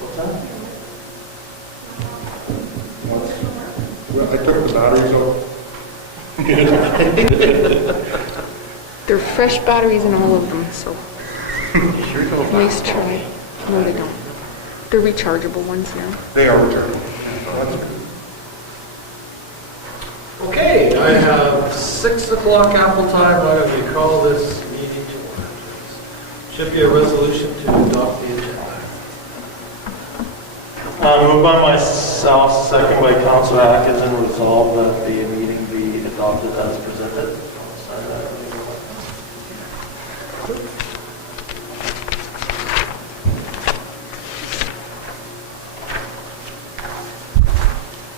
What's that? Well, I took the batteries out. There are fresh batteries in all of them, so You sure don't? nice try. No, they don't. They're rechargeable ones now. They are returned. That's good. Okay, I have 6 o'clock Apple time. I'm going to call this meeting to order. Should be a resolution to adopt the agenda. Moved by myself, second by Councilor Atkins, and resolved that the meeting be adopted as presented.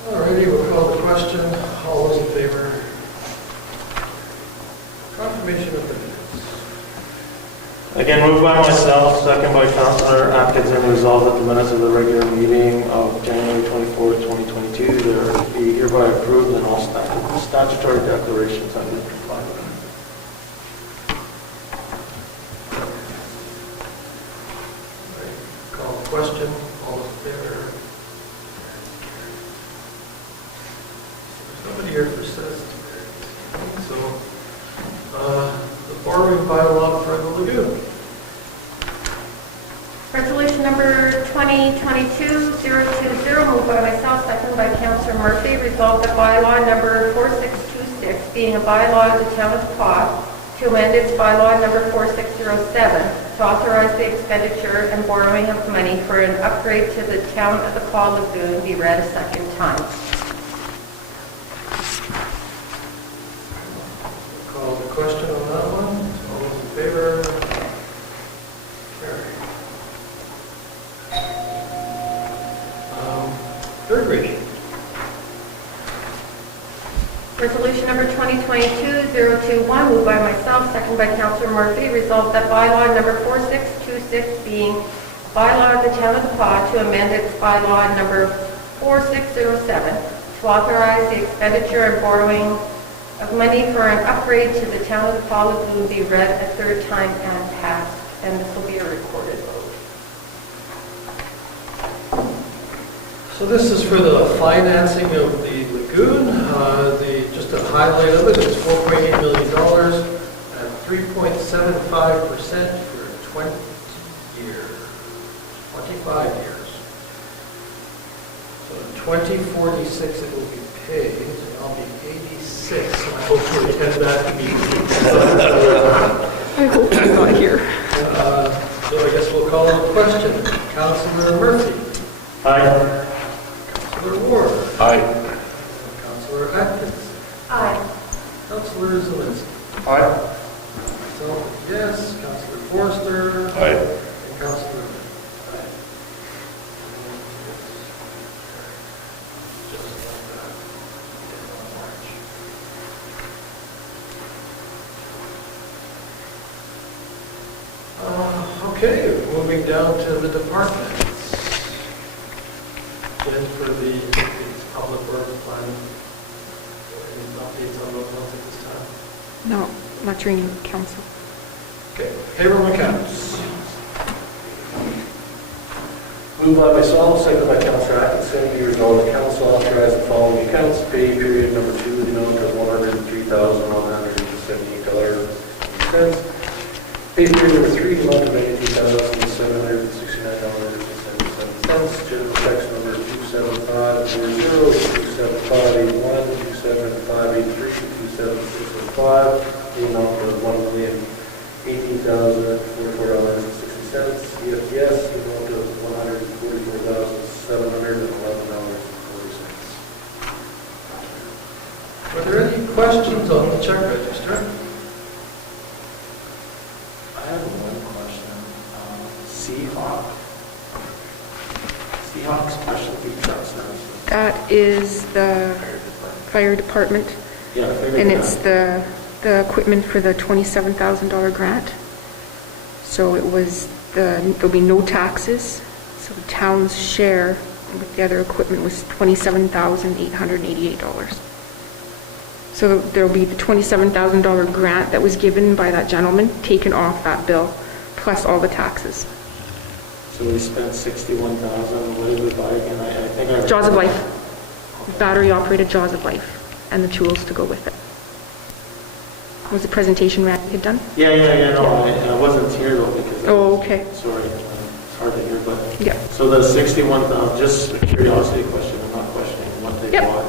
Alrighty, we'll call the question. All those in favor? Confirmation of the minutes. Again, moved by myself, second by Councilor Atkins, and resolved that the minutes of the regular meeting of January 24th, 2022, they are be hereby approved and all statutory declarations have been complied with. Alright, call the question. All those in favor? There's nobody here for says. So, the borrowing bylaw for the lagoon. Resolution number 2022-020, moved by myself, seconded by Councillor Murphy, resolved that bylaw number 4626, being a bylaw of the Town of Taunton, to amend its bylaw number 4607, to authorize the expenditure and borrowing of money for an upgrade to the Town of the Paw Lagoon, be read a second time. Call the question on that one. All those in favor? Carried. Third reading. Resolution number 2022-021, moved by myself, seconded by Councillor Murphy, resolved that bylaw number 4626, being bylaw of the Town of the Paw, to amend its bylaw number 4607, to authorize the expenditure and borrowing of money for an upgrade to the Town of the Paw Lagoon, be read a third time and passed, and this will be a recorded vote. So this is for the financing of the lagoon. Just a highlight of it, it's $4.8 million at 3.75% for 20 years, 25 years. So in 2046 it will be paid, and I'll be 86, and I hope to attend that meeting. I hope I'm not here. So I guess we'll call the question. Councillor Murphy. Aye. Councillor Ward. Aye. Councillor Atkins. Aye. Councillor Zelinski. Aye. Myself, yes. Councillor Forrester. Aye. And Councillor Lynn. Aye. Just like that. Okay, moving down to the departments. Again, for the public works plan. Any updates on those ones at this time? No, not during council. Okay, payroll accounts. Moved by myself, second by Councilor Atkinson, be resolved the council authorize the following accounts, pay period number 2, the amount of $103,178.60. Pay period number 3, the amount of $82,769.77. General checks number 27540, 27581, 27583, 27605, the amount of $1,018,044.60. EFTS, the amount of $144,711.40. Are there any questions on the check register? I have one question. Seahawk Specialty Truck Services. That is the fire department, Yeah, I figured and that. it's the equipment for the $27,000 grant. So it was there'll be no taxes. So the town's share with the other equipment was $27,888. So there'll be the $27,000 grant that was given by that gentleman taken off that bill, plus all the taxes. So we spent 61,000, what did we buy again? I think I... Jaws of Life, battery-operated Jaws of Life, and the tools to go with it. Was the presentation Randy had done? Yeah, no, I wasn't here though because... Oh, okay. Sorry, it's hard to hear, but... Yeah. So the 61,000, just a curiosity question, I'm not questioning what they Yep. bought.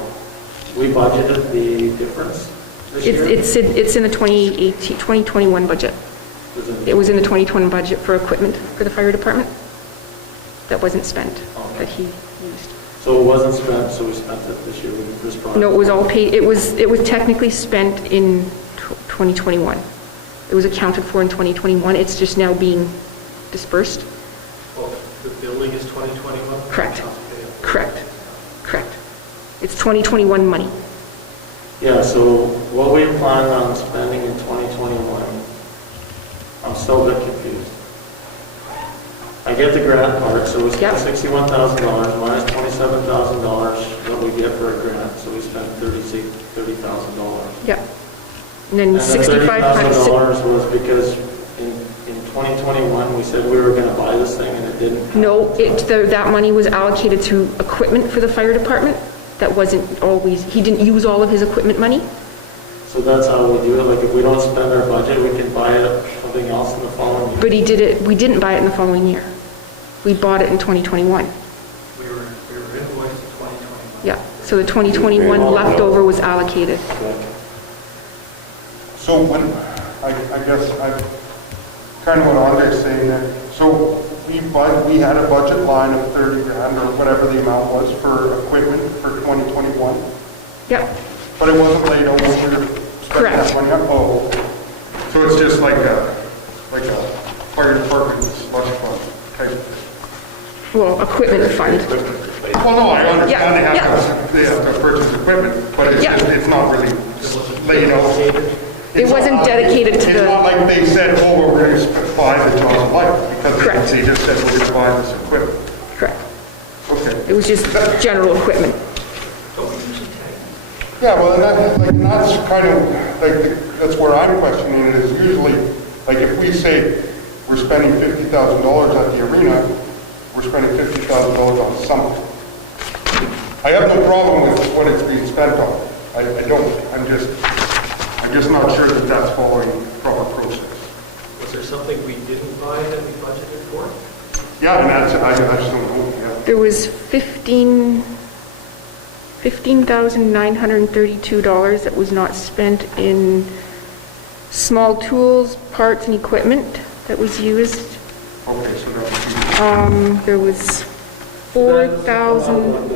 We budgeted the difference this year? It's in the 2021 budget. It was in the 2020 budget for equipment for the fire department that wasn't spent, that he used. So it wasn't spent, so we spent it this year with this project? No, it was all paid, it was technically spent in 2021. It was accounted for in 2021, it's just now being dispersed. Well, the building is 2021? Correct. Correct. It's 2021 money. Yeah, so what we plan on spending in 2021, I'm still a bit confused. I get the grant part, so we spent Yep. $61,000 minus $27,000 that we get for a grant, so we spent $30,000. Yeah. And then And the 65, $30,000 was because in 2021, we said we were gonna buy this thing and it didn't. no, that money was allocated to equipment for the fire department. That wasn't always, he didn't use all of his equipment money. So that's how we do it, like if we don't spend our budget, we can buy something else in the following year. But we didn't buy it in the following year. We bought it in 2021. We were invoiced in 2021. Yeah, so the 2021 leftover was allocated. So when, I guess, kind of what Andre's saying there, so we had a budget line of 30 grand or whatever the amount was for equipment for 2021, Yep, but it wasn't laid out when we were spending Correct. that money up? Oh, so it's just like a fire department slush fund type. well, equipment fund. Well, no, I understand Yeah, they have to purchase equipment, but it's Yeah. just, it's not really laid out. It wasn't dedicated to It's not the, like they said, oh, we're going to buy the Jaws of Life, because Correct. they just said we're going to buy this equipment. correct. Okay. It was just general equipment. Yeah, well, and that's kind of, that's where I'm questioning it, is usually, like, if we say we're spending $50,000 at the arena, we're spending $50,000 on something. I have no problem with what it's being spent on. I don't. I'm just not sure that that's following proper process. Was there something we didn't buy that we budgeted for? Yeah, and that's, I just don't know, yeah. There was $15,932 that was not spent in small tools, parts, and equipment that was used. Okay, so that's, There was 4,000.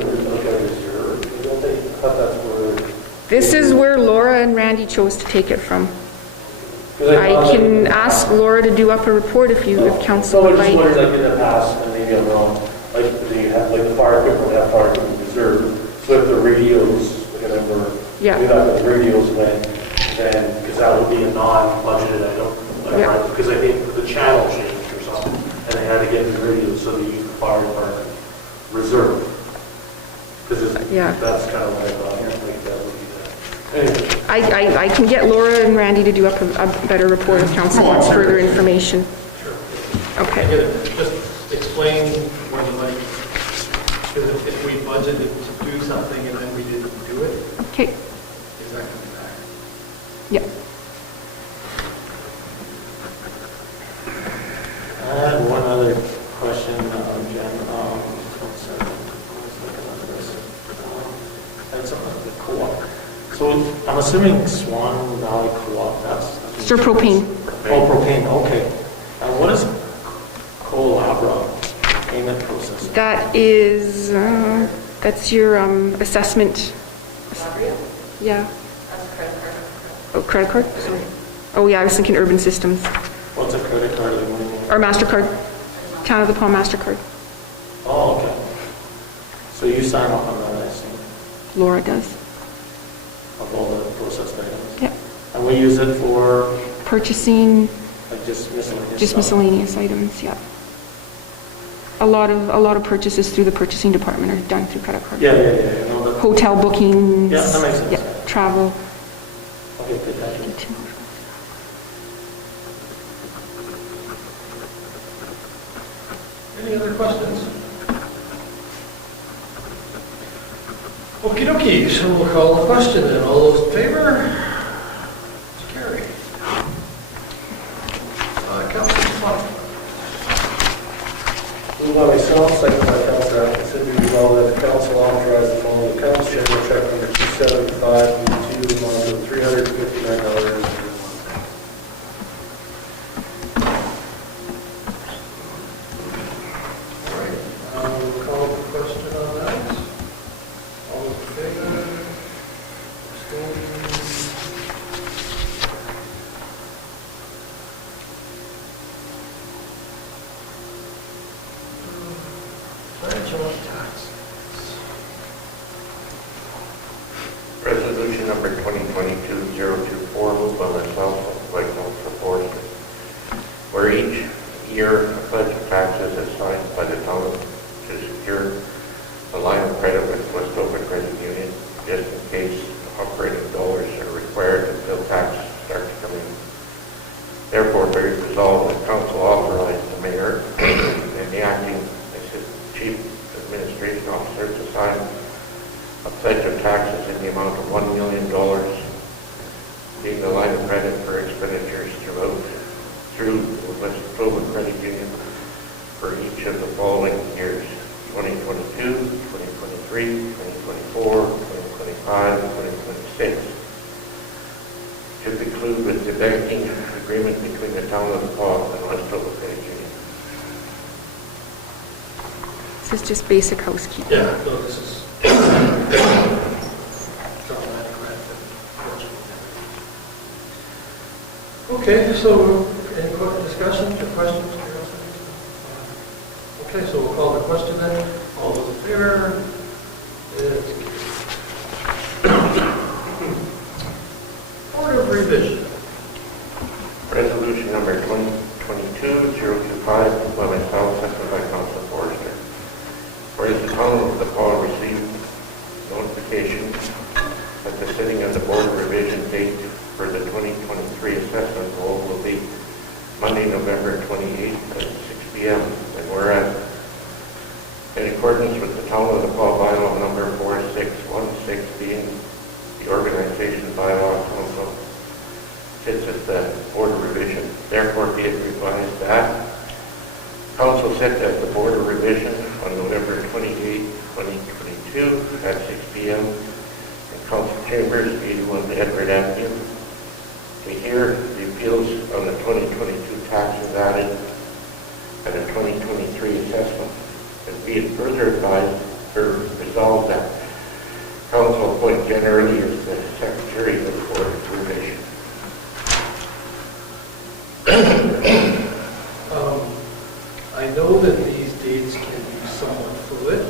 This is where Laura and Randy chose to take it from. I can ask Laura to do up a report if council So I would just like. wondered, like in the past, and maybe I'm wrong, like they have, like the fire equipment would have fire equipment reserve. So if the radios, whatever, Yeah. we got the radios went, then, because that would be a non-budgeted item. Yeah. Because I think the channel changed or something, and they had to get the radios, so they used the fire department reserve. Because Yeah. that's kind of what I thought, like that would be that. Anyway. I can get Laura and Randy to do up a better report if council wants further information. Okay. Again, just explain where the money, because if we budgeted to do something and then we didn't do it, Okay, is that coming back? yeah. I had one other question, Jen. That's on the co-op. So I'm assuming Swan Valley Co-op, that's... Sir Propane. Oh, propane, okay. And what is Colabra payment process? That is, that's your assessment. Yeah. Oh, credit card? Sorry. Oh, yeah, I was thinking urban systems. What's a credit card? Like, what do you mean? Or MasterCard. Town of the Palm MasterCard. Oh, okay. So you sign off on that, I assume, Laura does. of all the processed items? Yeah. And we use it for, Purchasing, like, just miscellaneous just stuff? miscellaneous items, yeah. A lot of purchases through the purchasing department are done through credit card. Yeah, I know that. Hotel bookings. Yeah, that makes sense. Yeah, travel. Okay, good, thank you. Any Any other questions? Okey dokey, so we'll call the question then. All those in favor? It's carried. Councilor Plum. Moved by myself, second by Councilor Atkinson, be resolved that the council authorize the following accounts, general check number 275, to the amount of $359.81. All right, we'll call the question on that. All those in favor? Abstained? Franchise tax. Resolution number 2022-024, moved by myself, seconded by Councilor Forrester, where each year a pledge of taxes is signed by the town to secure a line of credit with Westover Credit Union, just in case operating dollars are required until taxes start to come in. Therefore, be it resolved that council authorize the mayor and the acting Chief Administration Officer to sign a pledge of taxes in the amount of $1 million, being the line of credit for expenditures through the Westover Credit Union for each of the following years: 2022, 2023, 2024, 2025, 2026. To conclude with the banking agreement between the town of Paul and Westover Credit Union. This is just basic housekeeping. Yeah, no, this is. Okay, so any discussions or questions? Okay, so we'll call the question then. All those in favor? It's Board of Revision. Resolution number 2022-025, moved by myself, seconded by Councilor Forrester. Whereas the town of the Paul received notification that the sitting of the Board of Revision date for the 2023 assessment roll will be Monday, November 28th at 6 p.m. And whereas, in accordance with the town of the Paul bylaw number 4616, being the organization bylaw council sits at the Board of Revision, therefore be it revised that council sits at the Board of Revision on November 28, 2022 at 6 p.m. in council chambers, 81 Edward Avenue, to hear the appeals on the 2022 taxes added and the 2023 assessment, and be it further advised or resolved that council appoint generally as the secretary of the Board of Revision. I know that these dates can be somewhat fluid.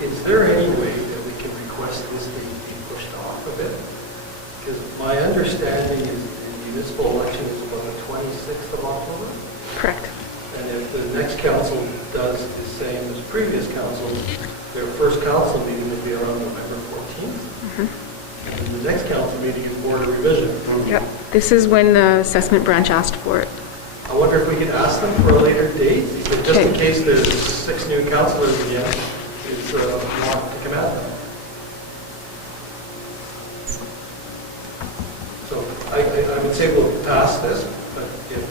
Is there any way that we can request this date be pushed off a bit? Because my understanding is the municipal election is about the 26th of October. Correct. And if the next council does the same as previous councils, their first council meeting will be around November 14th. And the next council meeting is Board of Revision. Yep. This is when the assessment branch asked for it. I wonder if we could ask them for a later date, but just in Okay. case there's 6 new councilors again, it's not to come at them. So I would say we'll pass this, but if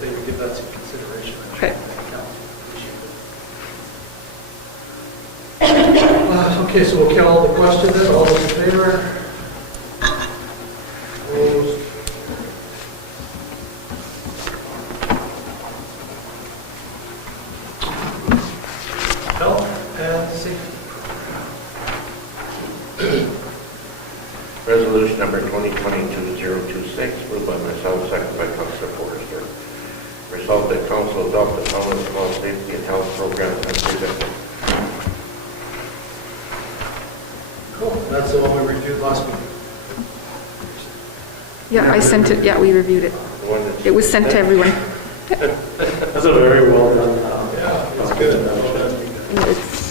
they would give that some consideration, I'm sure Okay. the council would appreciate it. Okay, so we'll call the question then. All those in favor? Opposed? Health and safety. Resolution number 2022-026, moved by myself, seconded by Councilor Forrester. Resolved that council adopt the town of Paul safety and health program as presented. Cool, that's the one we reviewed last week. Yeah, I sent it, yeah, we reviewed it. The one that's- It was sent to everyone. That's a very well done. Yeah, it's good. It's,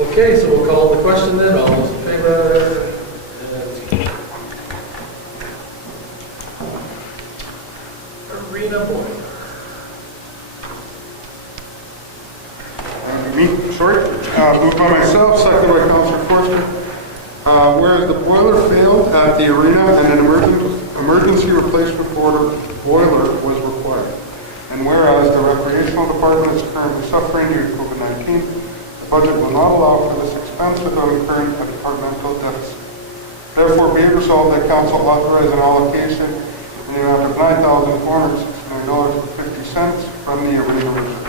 Okay, so we'll call the question then. All those in favor? All Boyd. Moved by myself, second by Councillor Forster. Whereas the boiler failed at the arena and an emergency replacement boiler was required. And whereas the recreational department is currently suffering due to COVID-19, the budget will not allow for this expense without incurring a departmental deficit. Therefore, be it resolved that council authorize an allocation in the amount of $9,469.50 from the arena reserve.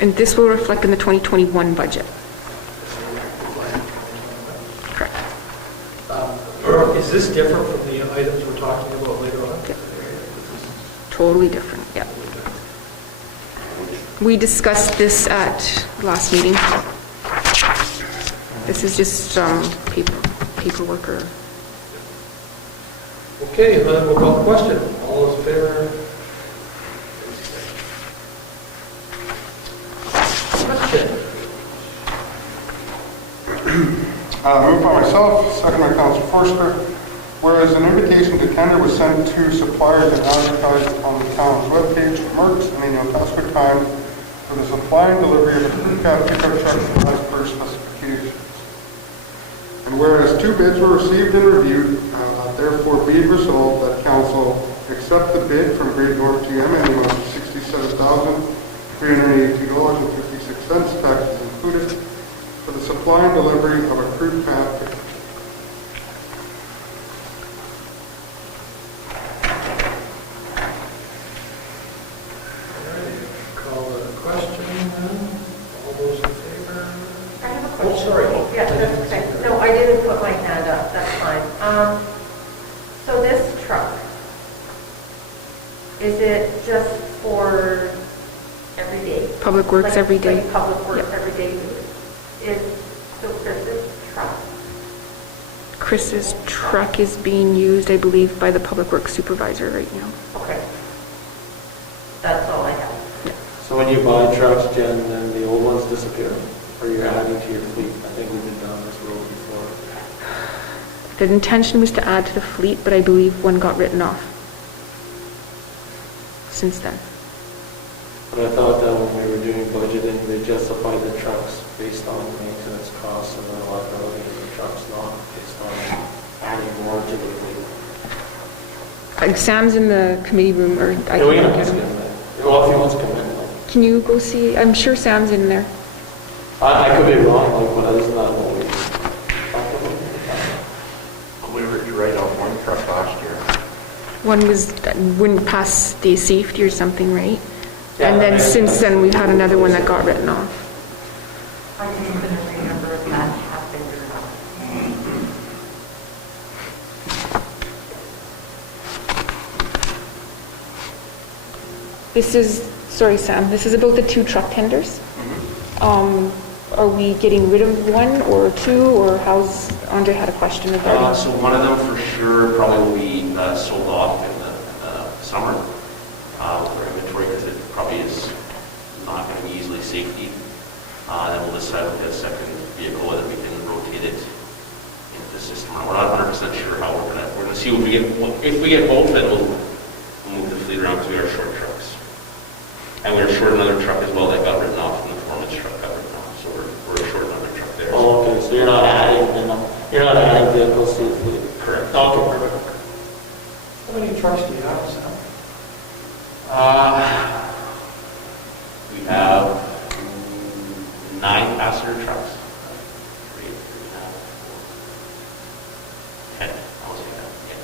And this will reflect in the 2021 budget. Correct. Is this different from the items we're talking about later on? Yeah. Totally different, yeah. We discussed this at last meeting. This is just paperwork or... Okay, then we'll call the question. All those in favor? Question. Moved by myself, second by Councillor Forster. Whereas an invitation to tender was sent to suppliers and advertised on the town's webpage, Merck's and the Inutasqa Times for the supply and delivery of a crew cab pickup truck as per specifications. And whereas 2 bids were received and reviewed, therefore be it resolved that council accept the bid from Great North GM in the amount of $67,382.56, taxes included, for the supply and delivery of a crew cab pickup. Call the question. All those in favor? I have a Oh, question. sorry. Yeah, that's okay. No, I didn't put my hand up, that's fine. So this truck, is it just for every day? Public Works Like- every day. Like Public Works Yep. every day? Is, so Chris's truck, Chris's truck is being used, I believe, by the Public Works supervisor right now. okay. That's all I have. So when you buy trucks, Jen, then the old ones disappear, or you're adding to your fleet? I think we've been down this road before. The intention was to add to the fleet, but I believe one got written off since then. But I thought that when we were doing budgeting, they justified the trucks based on maintenance costs and the liability of the trucks, not based on adding more to the fleet. Sam's in the committee room, or I Yeah, we can can look at just him. get that. Well, if he wants to come in, like, Can you go see? I'm sure Sam's in there. I could be wrong, like, but isn't that what we talked about? We were to write off one truck last year. One wouldn't pass the safety or something, right? Yeah, And that then makes since sense. then, we've had another one that got written off. I just couldn't remember if that happened or not. This is, sorry Sam, this is about the 2 truck tenders. Are we getting rid of 1 or 2, or how's, Andre had a question regarding? So one of them for sure probably will be sold off in the summer with our inventory, because it probably is not going to be easily safety. Then we'll decide with the second vehicle whether we can rotate it into the system. We're not 100% sure how we're going to see if we get both, then we'll move the fleet around because we are short trucks. And we are short another truck as well that got written off, and the performance truck got written off, so we're short another truck there. Oh, okay, so you're not adding vehicles to the fleet? Correct. Okay, perfect. How many trucks do you have, Sam? We have 9 passenger trucks. 3, 10, almost 10, yeah.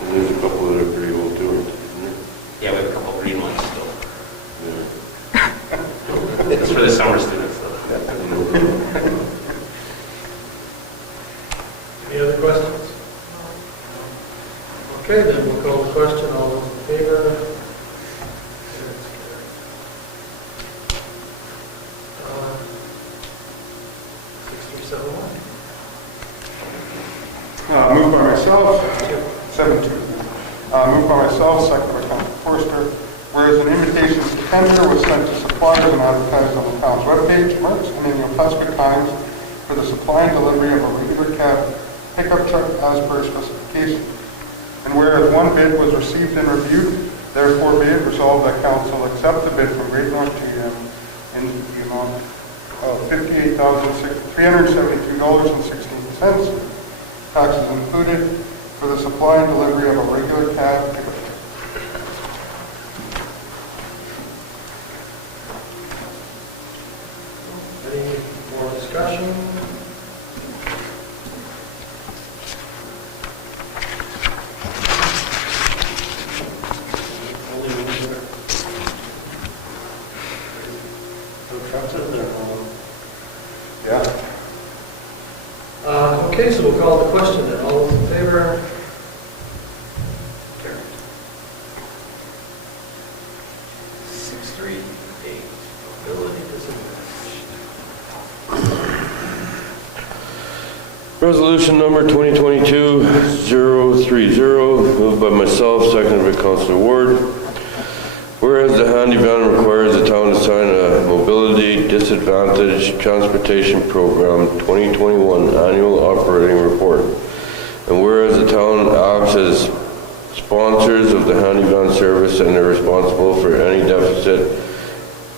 And there's a couple that are pretty old too, isn't there? Yeah, we have a couple of green ones still. It's for the summer students though. Any other questions? Okay, then we'll call the question. All those in favor? Carries, carries. 6371. Moved by myself, 7-2. Moved by myself, second by Councillor Forster. Whereas an invitation to tender was sent to suppliers and advertised on the town's webpage, Merck's and the Inutasqa Times for the supply and delivery of a regular cab pickup truck as per specification. And whereas one bid was received and reviewed, therefore be it resolved that council accept the bid from Great North GM in the amount of $58,372.16, taxes included, for the supply and delivery of a regular cab. Any more discussion? Only one here. No trucks out there, Yeah. Okay, so we'll call the question then. All those in favor? Carried. 638, mobility disadvantage. Resolution number 2022-030, moved by myself, seconded by Councilor Ward. Whereas the handy van requires the town to sign a mobility disadvantaged transportation program 2021 annual operating report. And whereas the town acts as sponsors of the handy van service and are responsible for any deficit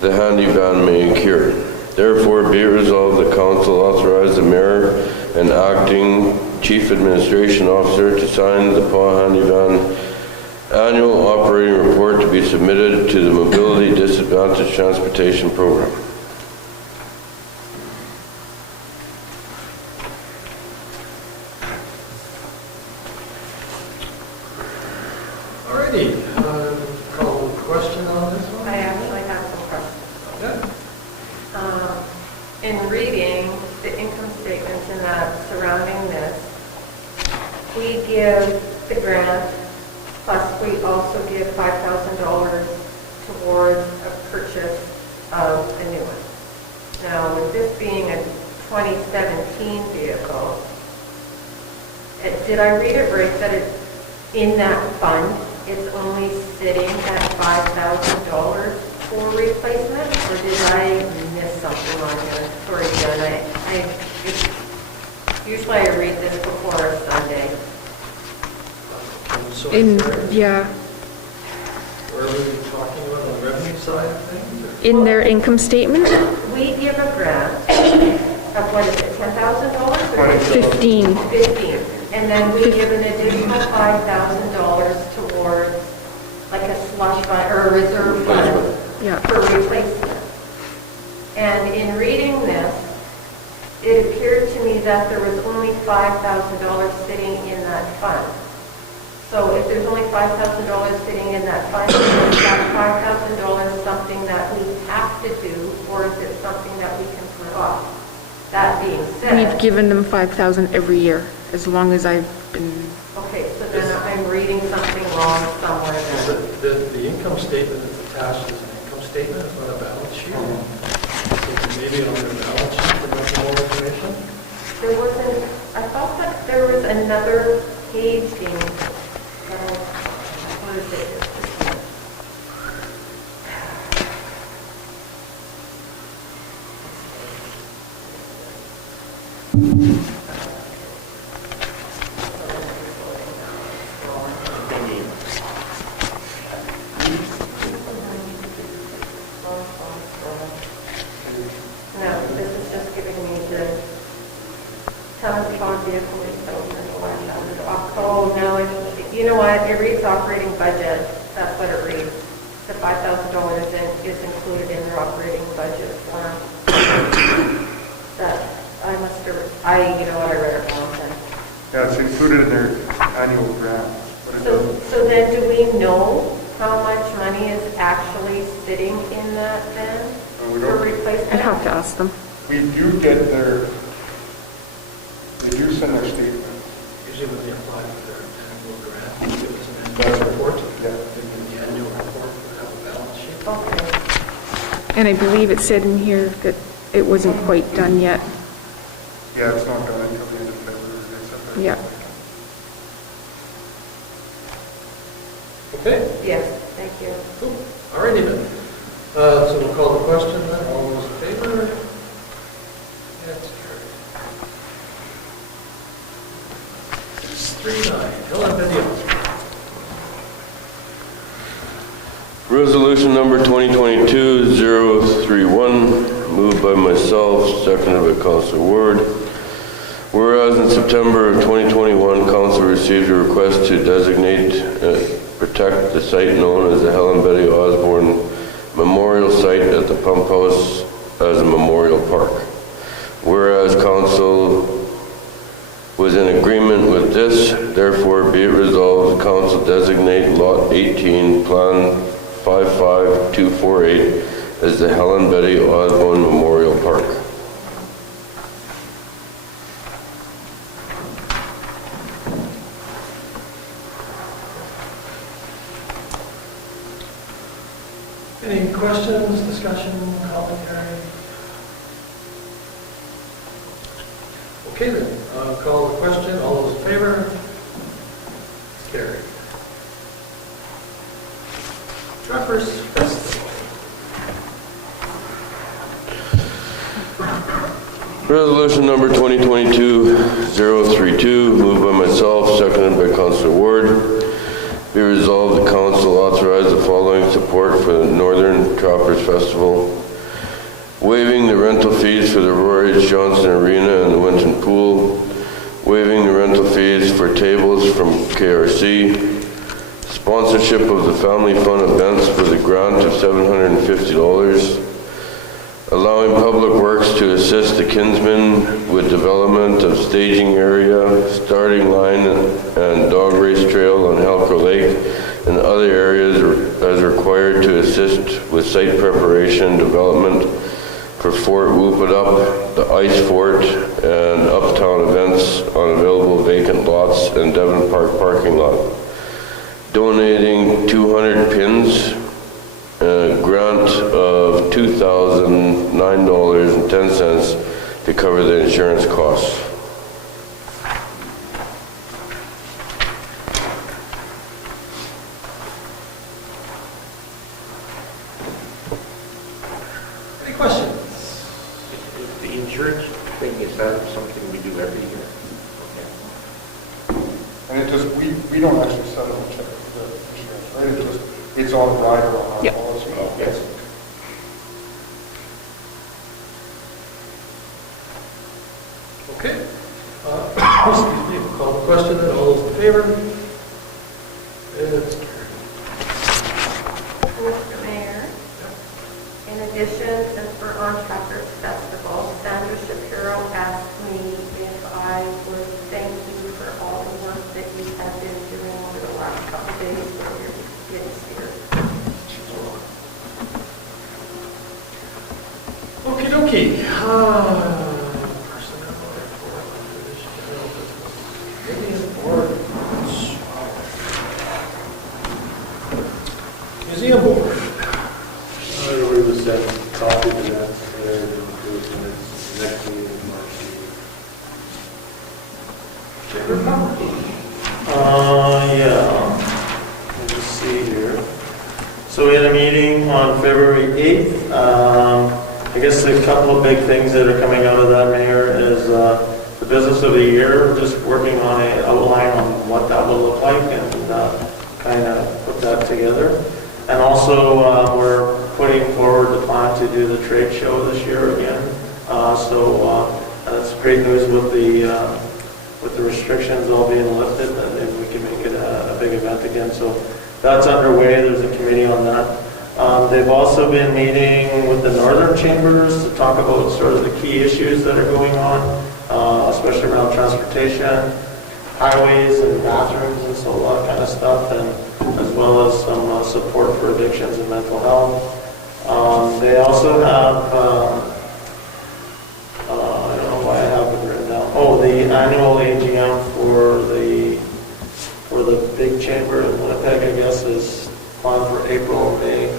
the handy van may incur. Therefore, be it resolved the council authorize the mayor and acting chief administration officer to sign the PAW handy van annual operating report to be submitted to the Mobility Disadvantaged Transportation Program. Alrighty, call the question on this one? I actually have some questions. Okay. In reading the income statements and that surrounding this, we give the grant, plus we also give $5,000 towards a purchase of a new one. Now, with this being a 2017 vehicle, did I read it right that it's in that fund, it's only sitting at $5,000 for replacement, or did I miss something on here? Sorry, Jen, usually I read this before Sunday. So Yeah, where are we talking about, on the revenue side of things? or- in their income statement, We give a grant of, what is it, $10,000? 15. 15. And then we give an additional $5,000 towards like a slush fund or a reserve fund Yeah. for replacement. And in reading this, it appeared to me that there was only $5,000 sitting in that fund. So if there's only $5,000 sitting in that fund, is that $5,000 something that we have to do, or is it something that we can put off? That being said. We've given them 5,000 every year, as long as I've been, Okay, so then I'm reading something wrong somewhere then. The income statement is attached as an income statement, it's not a balance sheet. So maybe on the balance sheet, for more information? There wasn't, I thought that there was another page in, what is it? No, this is just giving me the town car vehicle replacement. Oh, no, you know what, it reads operating budget, that's what it reads. The $5,000 is included in their operating budget form. That, I must have, you know what, I read it wrong then. Yeah, it's included in their annual grant. But it doesn't. So then do we know how much money is actually sitting in that then We for don't. replacement? I'd have to ask them. We do get they do send their statement. Usually when they apply for their annual grant, they give us an That's annual report. Yeah. Maybe the annual report would have a balance sheet. Okay. And I believe it said in here that it wasn't quite done yet. Yeah, it's not done until the end of February. Except for- Yeah. Okay, Yes, thank you. cool. All righty then. So we'll call the question then. All those in favor? That's carried. 639, Helen Benio. Resolution number 2022-031, moved by myself, seconded by Councilor Ward. Whereas in September of 2021, Council received a request to designate, protect the site known as the Helen Betty Osborne Memorial Site at the Pump House as a memorial park. Whereas Council was in agreement with this, therefore be it resolved, Council designate Lot 18, Plan 55248 as the Helen Betty Osborne Memorial Park. Any questions, discussion, commentary? Okay then, call the question. All those in favor? It's carried. Trappers Festival. Resolution number 2022-032, moved by myself, seconded by Councilor Ward. Be resolved, the council authorize the following support for the Northern Trappers Festival. Waiving the rental fees for the Roy H. Johnson Arena and the Winton Pool. Waiving the rental fees for tables from KRC. Sponsorship of the Family Fun events with a grant of $750. Allowing Public Works to assist the Kinsmen with development of staging area, starting line and dog race trail on Halco Lake and other areas as required to assist with site preparation development for Fort Whoop-It-Up, the Ice Fort, and Uptown events on available vacant lots and Devon Park parking lot. Donating 200 pins, a grant of $2,009.10 to cover the insurance costs. Any questions? The insurance thing, is that something we do every year? And it just, we don't actually settle a check for the insurance, right? It just, it's on rider on our Yep. policy. Yes. Okay. Excuse me, we'll call the question and all those in favor? It's carried. Mr. Mayor, in addition, since we're on Trappers Festival, Sandra Shapiro asked me if I would thank you for all the work that you have been doing over the last couple of days when you're getting here. Okie dokie. Personnel report, unfinished general business. Museum board. Museum board. I already was sent copy of that, and next meeting in March. Chamber of Commerce. Yeah. Let me just see here. So we had a meeting on February 8th. I guess a couple of big things that are coming out of that, Mayor, is the business of the year. We're just working on an outline on what that will look like and kind of put that together. And also, we're putting forward the plan to do the trade show this year again. So that's great news with the restrictions all being lifted, and if we can make it a big event again. So that's underway. There's a committee on that. They've also been meeting with the Northern Chambers to talk about sort of the key issues that are going on, especially around transportation, highways and bathrooms and so a lot of kind of stuff, and as well as some support for addictions and mental health. They also have, I don't know why I have it written down. Oh, the annual AGM for the big chamber in Winnipeg, I guess, is planned for April or May.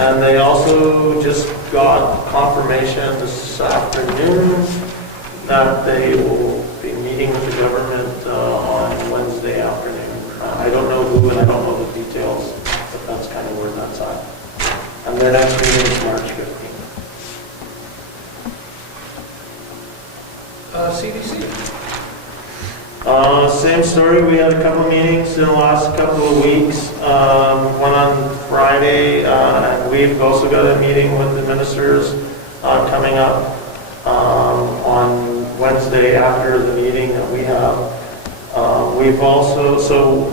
And they also just got confirmation this afternoon that they will be meeting with the government on Wednesday afternoon. I don't know who and I don't know the details, but that's kind of where that's at. And their next meeting is March 15th. CDC. Same story. We had a couple meetings in the last couple of weeks. One on Friday. We've also got a meeting with the ministers coming up on Wednesday after the meeting that we have. We've also,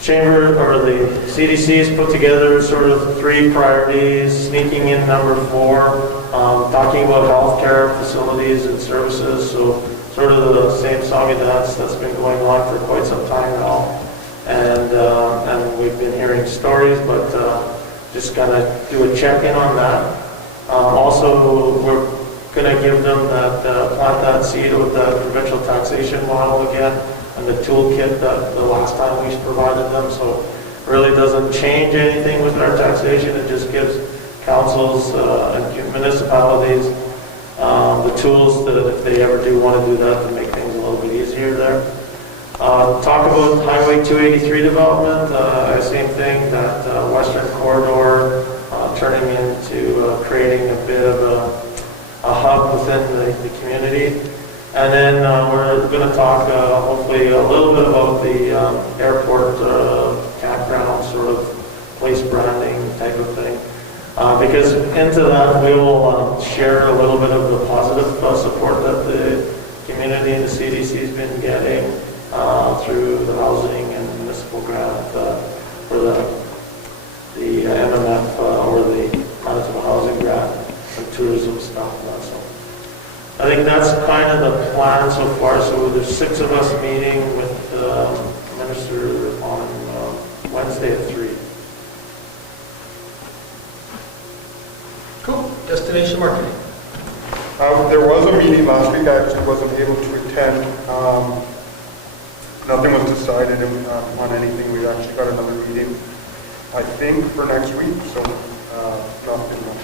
Chamber, or the CDC's put together sort of 3 priorities, sneaking in number 4, talking about healthcare facilities and services, so sort of the same song and dance that's been going on for quite some time now. And we've been hearing stories, but just gonna do a check-in on that. Also, we're gonna give them that, plant that seed with the provincial taxation model again, and the toolkit that the last time we provided them, so it really doesn't change anything with our taxation, it just gives councils and municipalities the tools that if they ever do want to do that, to make things a little bit easier there. Talk about Highway 283 development, same thing, that western corridor turning into creating a bit of a hub within the community. And then we're going to talk hopefully a little bit about the airport campground sort of place branding type of thing. Because into that we will share a little bit of the positive support that the community and the CDC has been getting through the housing and municipal grant for the MMF or the Manitoba Housing Grant and tourism stuff. So I think that's kind of the plan so far. So there's 6 of us meeting with the minister on Wednesday at 3. Cool. Destination marketing. There was a meeting last week. I actually wasn't able to attend. Nothing was decided on anything. We actually got another meeting, I think, for next week. So nothing much.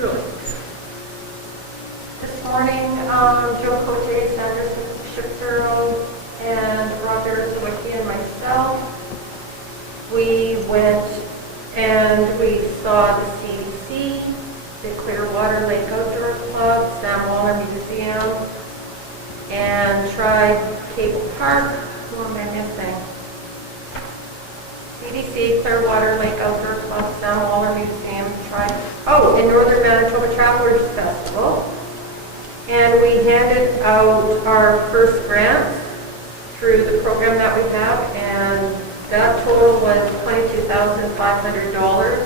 Really? This morning, Joe Cote, Sandra Shapiro, and Roger Sawicki and myself, we went and we saw the CDC, the Clearwater Lake Outdoor Club, Sam Waller Museum, and tried Cable Park. Who am I missing? CDC, Clearwater Lake Outdoor Club, Sam Waller Museum, tried, and Northern Manitoba Travelers Festival. And we handed out our first grants through the program that we have, and that total was $22,500.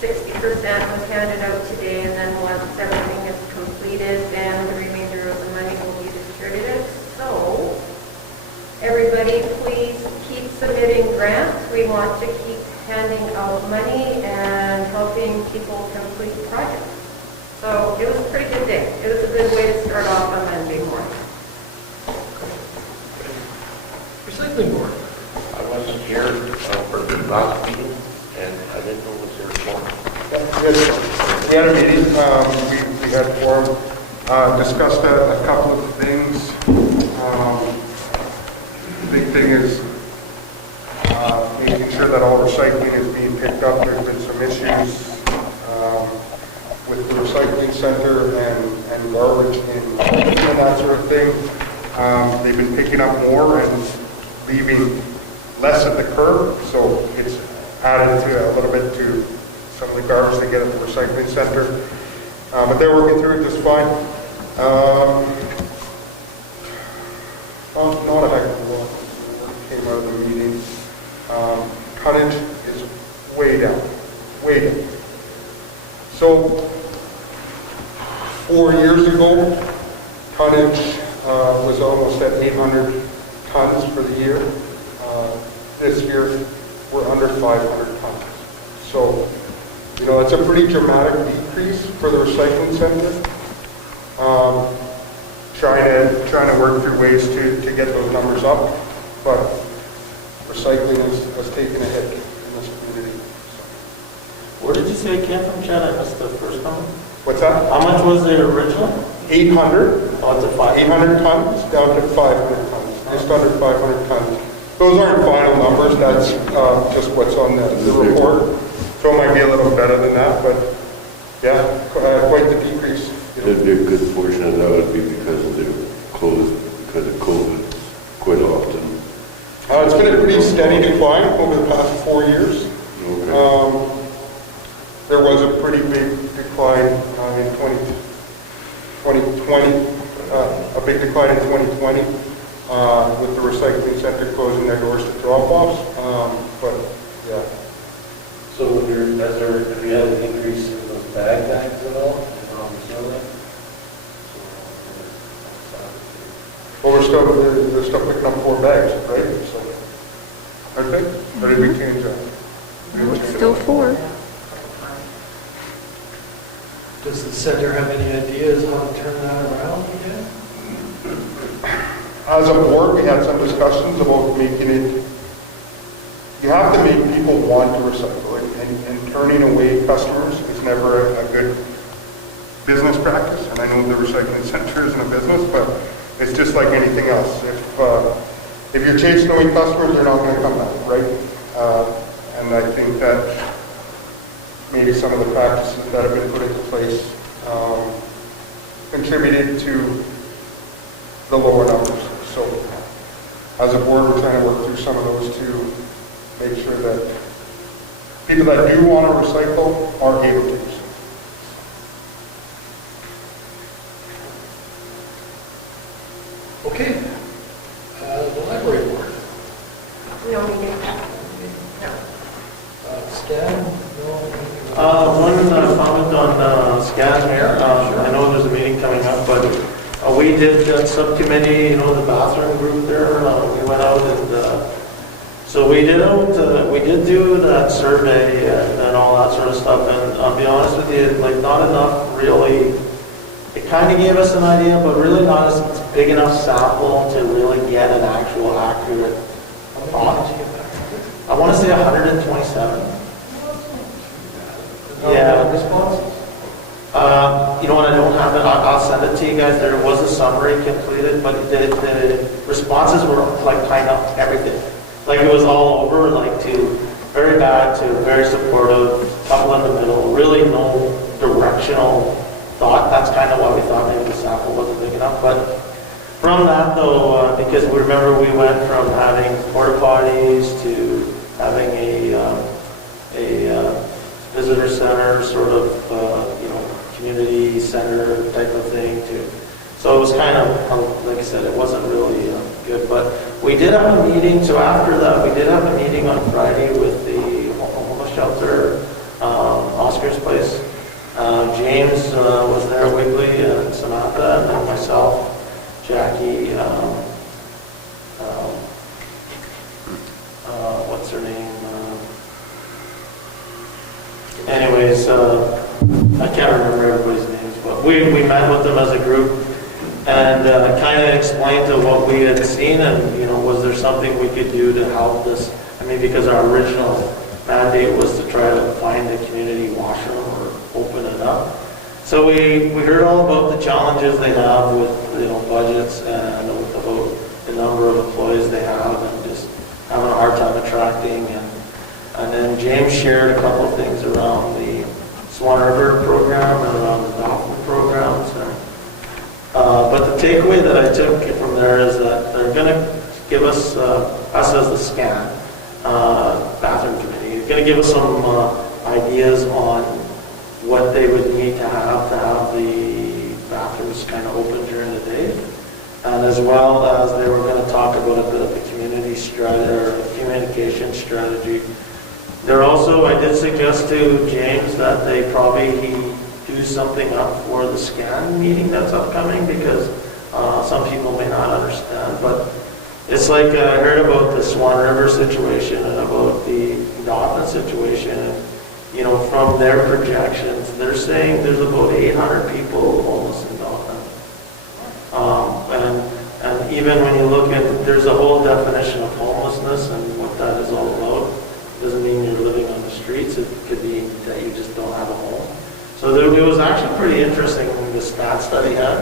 60% was handed out today, and then once everything is completed, then the remainder of the money will be distributed. So, everybody please keep submitting grants. We want to keep handing out money and helping people complete projects. So it was a pretty good day. It was a good way to start off on Monday morning. Recycling board. I wasn't here for the last meeting, and I didn't know was there for. Yes, we had a meeting. We had forum, discussed a couple of things. The big thing is making sure that all recycling is being picked up. There's been some issues with the recycling center and garbage and that sort of thing. They've been picking up more and leaving less at the curb, so it's added to a little bit to some of the garbage they get at the recycling center. But they're working through it just fine. Not a heck of a lot came out of the meeting. Tonnage is way down. So 4 years ago, tonnage was almost at 800 tons for the year. This year, we're under 500 tons. So, it's a pretty dramatic decrease for the recycling center. Trying to work through ways to get those numbers up, but recycling has taken a hit in this community. Where did you say it came from, Chad? I missed the first number. What's that? How much was the original? 800. Oh, it's a 5. 800 tons down to 500 tons, just under 500 tons. Those aren't final numbers, that's just what's on the report. So it might be a little better than that, but yeah, quite the decrease. It'd be a good portion of that would be because they're closed because of COVID quite often. It's been a pretty steady decline over the past 4 years. Okay. There was a pretty big decline in 2020, a big decline in 2020 with the recycling center closing their doors to drop-offs. But yeah, So have you had an increase in those bag bags at all? but they're still picking up 4 bags, right? So, I think, or did we change that? No, it's still 4. Does the center have any ideas how to turn that around again? As a board, we had some discussions about making it, you have to make people want to recycle it, and turning away customers is never a good business practice. And I know the recycling center isn't a business, but it's just like anything else. If you're chasing away customers, they're not going to come back, right? And I think that maybe some of the practices that have been put into place contributed to the lower numbers. So as a board, we're trying to work through some of those to make sure that people that do want to recycle are able to do so. Okay. The library board. No meeting. No. Stan? No? One comment on SCAN here. I know there's a meeting coming up, but we did that subcommittee, the bathroom group there. We went out and so we did do that survey and all that sort of stuff. And I'll be honest with you, like not enough really. It kind of gave us an idea, but really not a big enough sample to really get an actual accurate thought. I want to say 127. Yeah. Responses? You know what, I don't have it, I'll send it to you guys. There was a summary completed, but the responses were like kind of everything. Like it was all over, like to very bad to very supportive, couple in the middle, really no directional thought. That's kind of why we thought maybe the sample wasn't big enough. But from that though, because we remember we went from having porta potties to having a visitor center sort of, community center type of thing too. So it was kind of, like I said, it wasn't really good. But we did have a meeting, so after that, we did have a meeting on Friday with the homeless shelter, Oscar's place. James was there, Wiggly, and Samantha, and then myself, Jackie, what's her name? Anyways, I can't remember everybody's names, but we met with them as a group and kind of explained to what we had seen and, was there something we could do to help this? I mean, because our original mandate was to try to find a community washroom or open it up. So we heard all about the challenges they have with, budgets and about the number of employees they have and just having a hard time attracting. And then James shared a couple of things around the Swan River program and around the Dauphin programs. But the takeaway that I took from there is that they're going to give us as the SCAN bathroom committee, they're going to give us some ideas on what they would need to have the bathrooms kind of open during the day. And as well as they were going to talk about a bit of the community strategy or communication strategy. There also, I did suggest to James that they probably do something up for the SCAN meeting that's upcoming because some people may not understand. But it's like I heard about the Swan River situation and about the Dauphin situation. From their projections, they're saying there's about 800 people homeless in Dauphin. And even when you look at, there's a whole definition of homelessness and what that is all about. Doesn't mean you're living on the streets. It could be that you just don't have a home. So it was actually pretty interesting the stats that he had.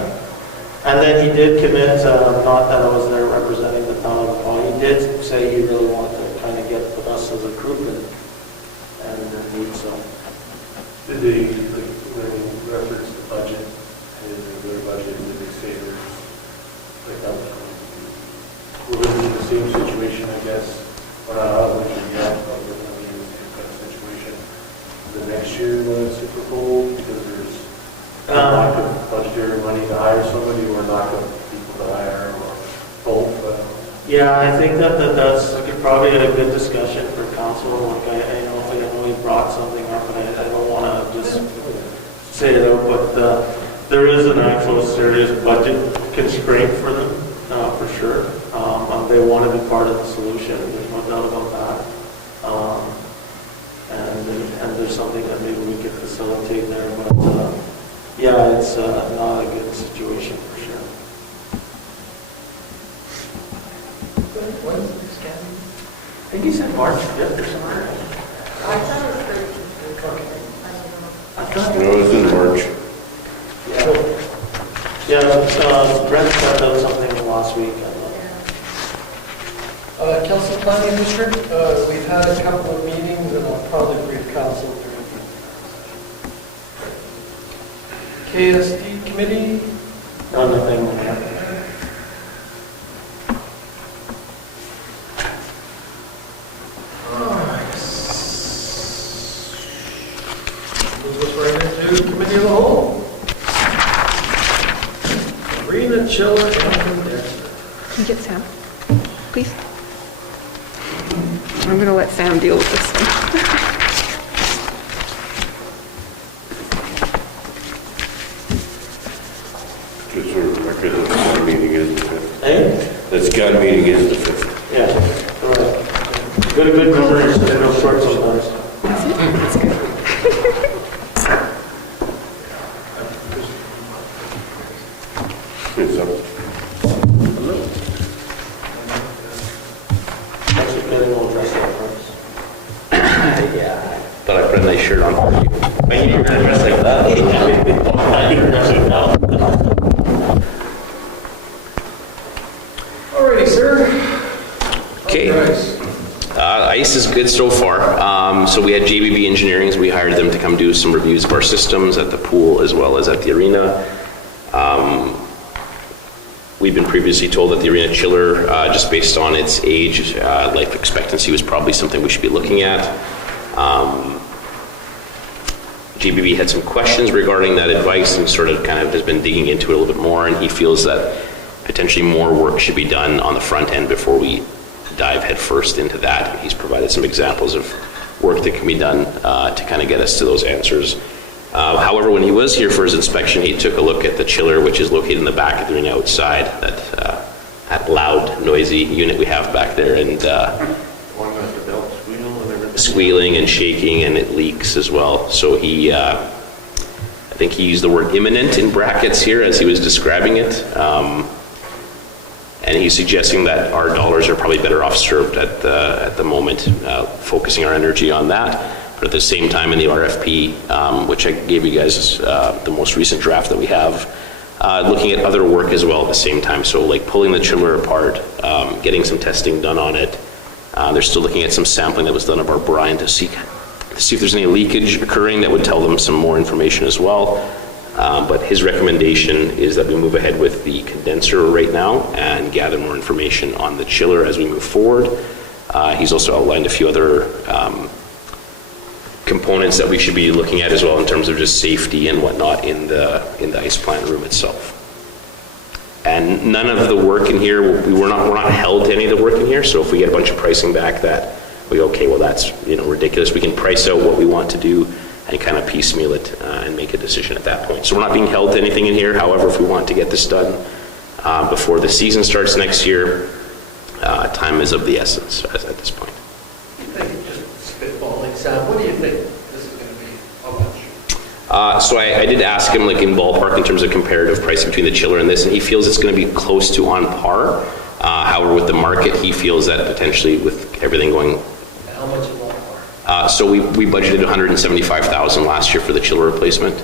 And then he did commit, not that I was there representing the town of Paul, he did say he really wanted to kind of get with us as a group and meet some. Did they, when you reference the budget, and their budget, did they say there's, like, we're in the same situation, I guess, or not, which is not, but we're in the same kind of situation next year when it's super cold, because there's a lack of budgetary money to hire somebody, or not enough people to hire, or both? Yeah, I think that's probably a good discussion for council. Like, I know he brought something up, but I don't want to just say it out, but there is an actual serious budget constraint for them, for sure. They want to be part of the solution, there's no doubt about that. And there's something that maybe we could facilitate there, but yeah, it's not a good situation for sure. When is the scan? I think he said March 5th or something. I thought it was 13. No, it was in March. Yeah, Brent sent out something last week. Council Planning District, we've had a couple of meetings, and I'll probably brief council during the KSD committee. No, nothing happened. Move us right into committee of the whole. Arena Chiller and Condenser. Can you get Sam, please? I'm going to let Sam deal with this one. Just for the record, the SCAD meeting is the 5th. Hey? The SCAD meeting is the 5th. Yeah, all right. Good memories, they're real short sometimes. That's it? That's good. It's up. Thanks for getting all dressed up for us. Yeah, thought I put a nice shirt on for you. But you didn't dress like that. I can dress it now. Alrighty, sir. Okay. Nice. ICE is good so far. So we had JBB Engineering, we hired them to come do some reviews of our systems at the pool as well as at the arena. We've been previously told that the arena chiller, just based on its age, life expectancy was probably something we should be looking at. JBB had some questions regarding that advice and sort of kind of has been digging into it a little bit more, and he feels that potentially more work should be done on the front end before we dive headfirst into that. He's provided some examples of work that can be done to kind of get us to those answers. However, when he was here for his inspection, he took a look at the chiller, which is located in the back of the arena outside, that loud, noisy unit we have back there, and One with the belt squeal and everything. squealing and shaking, and it leaks as well. So he, I think he used the word imminent in brackets here as he was describing it. And he's suggesting that our dollars are probably better off served at the moment, focusing our energy on that. But at the same time, in the RFP, which I gave you guys the most recent draft that we have, looking at other work as well at the same time. So like pulling the chiller apart, getting some testing done on it. They're still looking at some sampling that was done of our brine to see if there's any leakage occurring that would tell them some more information as well. But his recommendation is that we move ahead with the condenser right now and gather more information on the chiller as we move forward. He's also outlined a few other components that we should be looking at as well in terms of just safety and whatnot in the ice plant room itself. And none of the work in here, we're not held to any of the work in here. So if we get a bunch of pricing back that we go, okay, well that's ridiculous, we can price out what we want to do and kind of piecemeal it and make a decision at that point. So we're not being held to anything in here. However, if we want to get this done before the season starts next year, time is of the essence at this point. Just spitballing, Sam, what do you think this is going to be? How much? So I did ask him, like in ballpark, in terms of comparative price between the chiller and this, and he feels it's going to be close to on par. However, with the market, he feels that potentially with everything going. And how much is ballpark? So we budgeted $175,000 last year for the chiller replacement.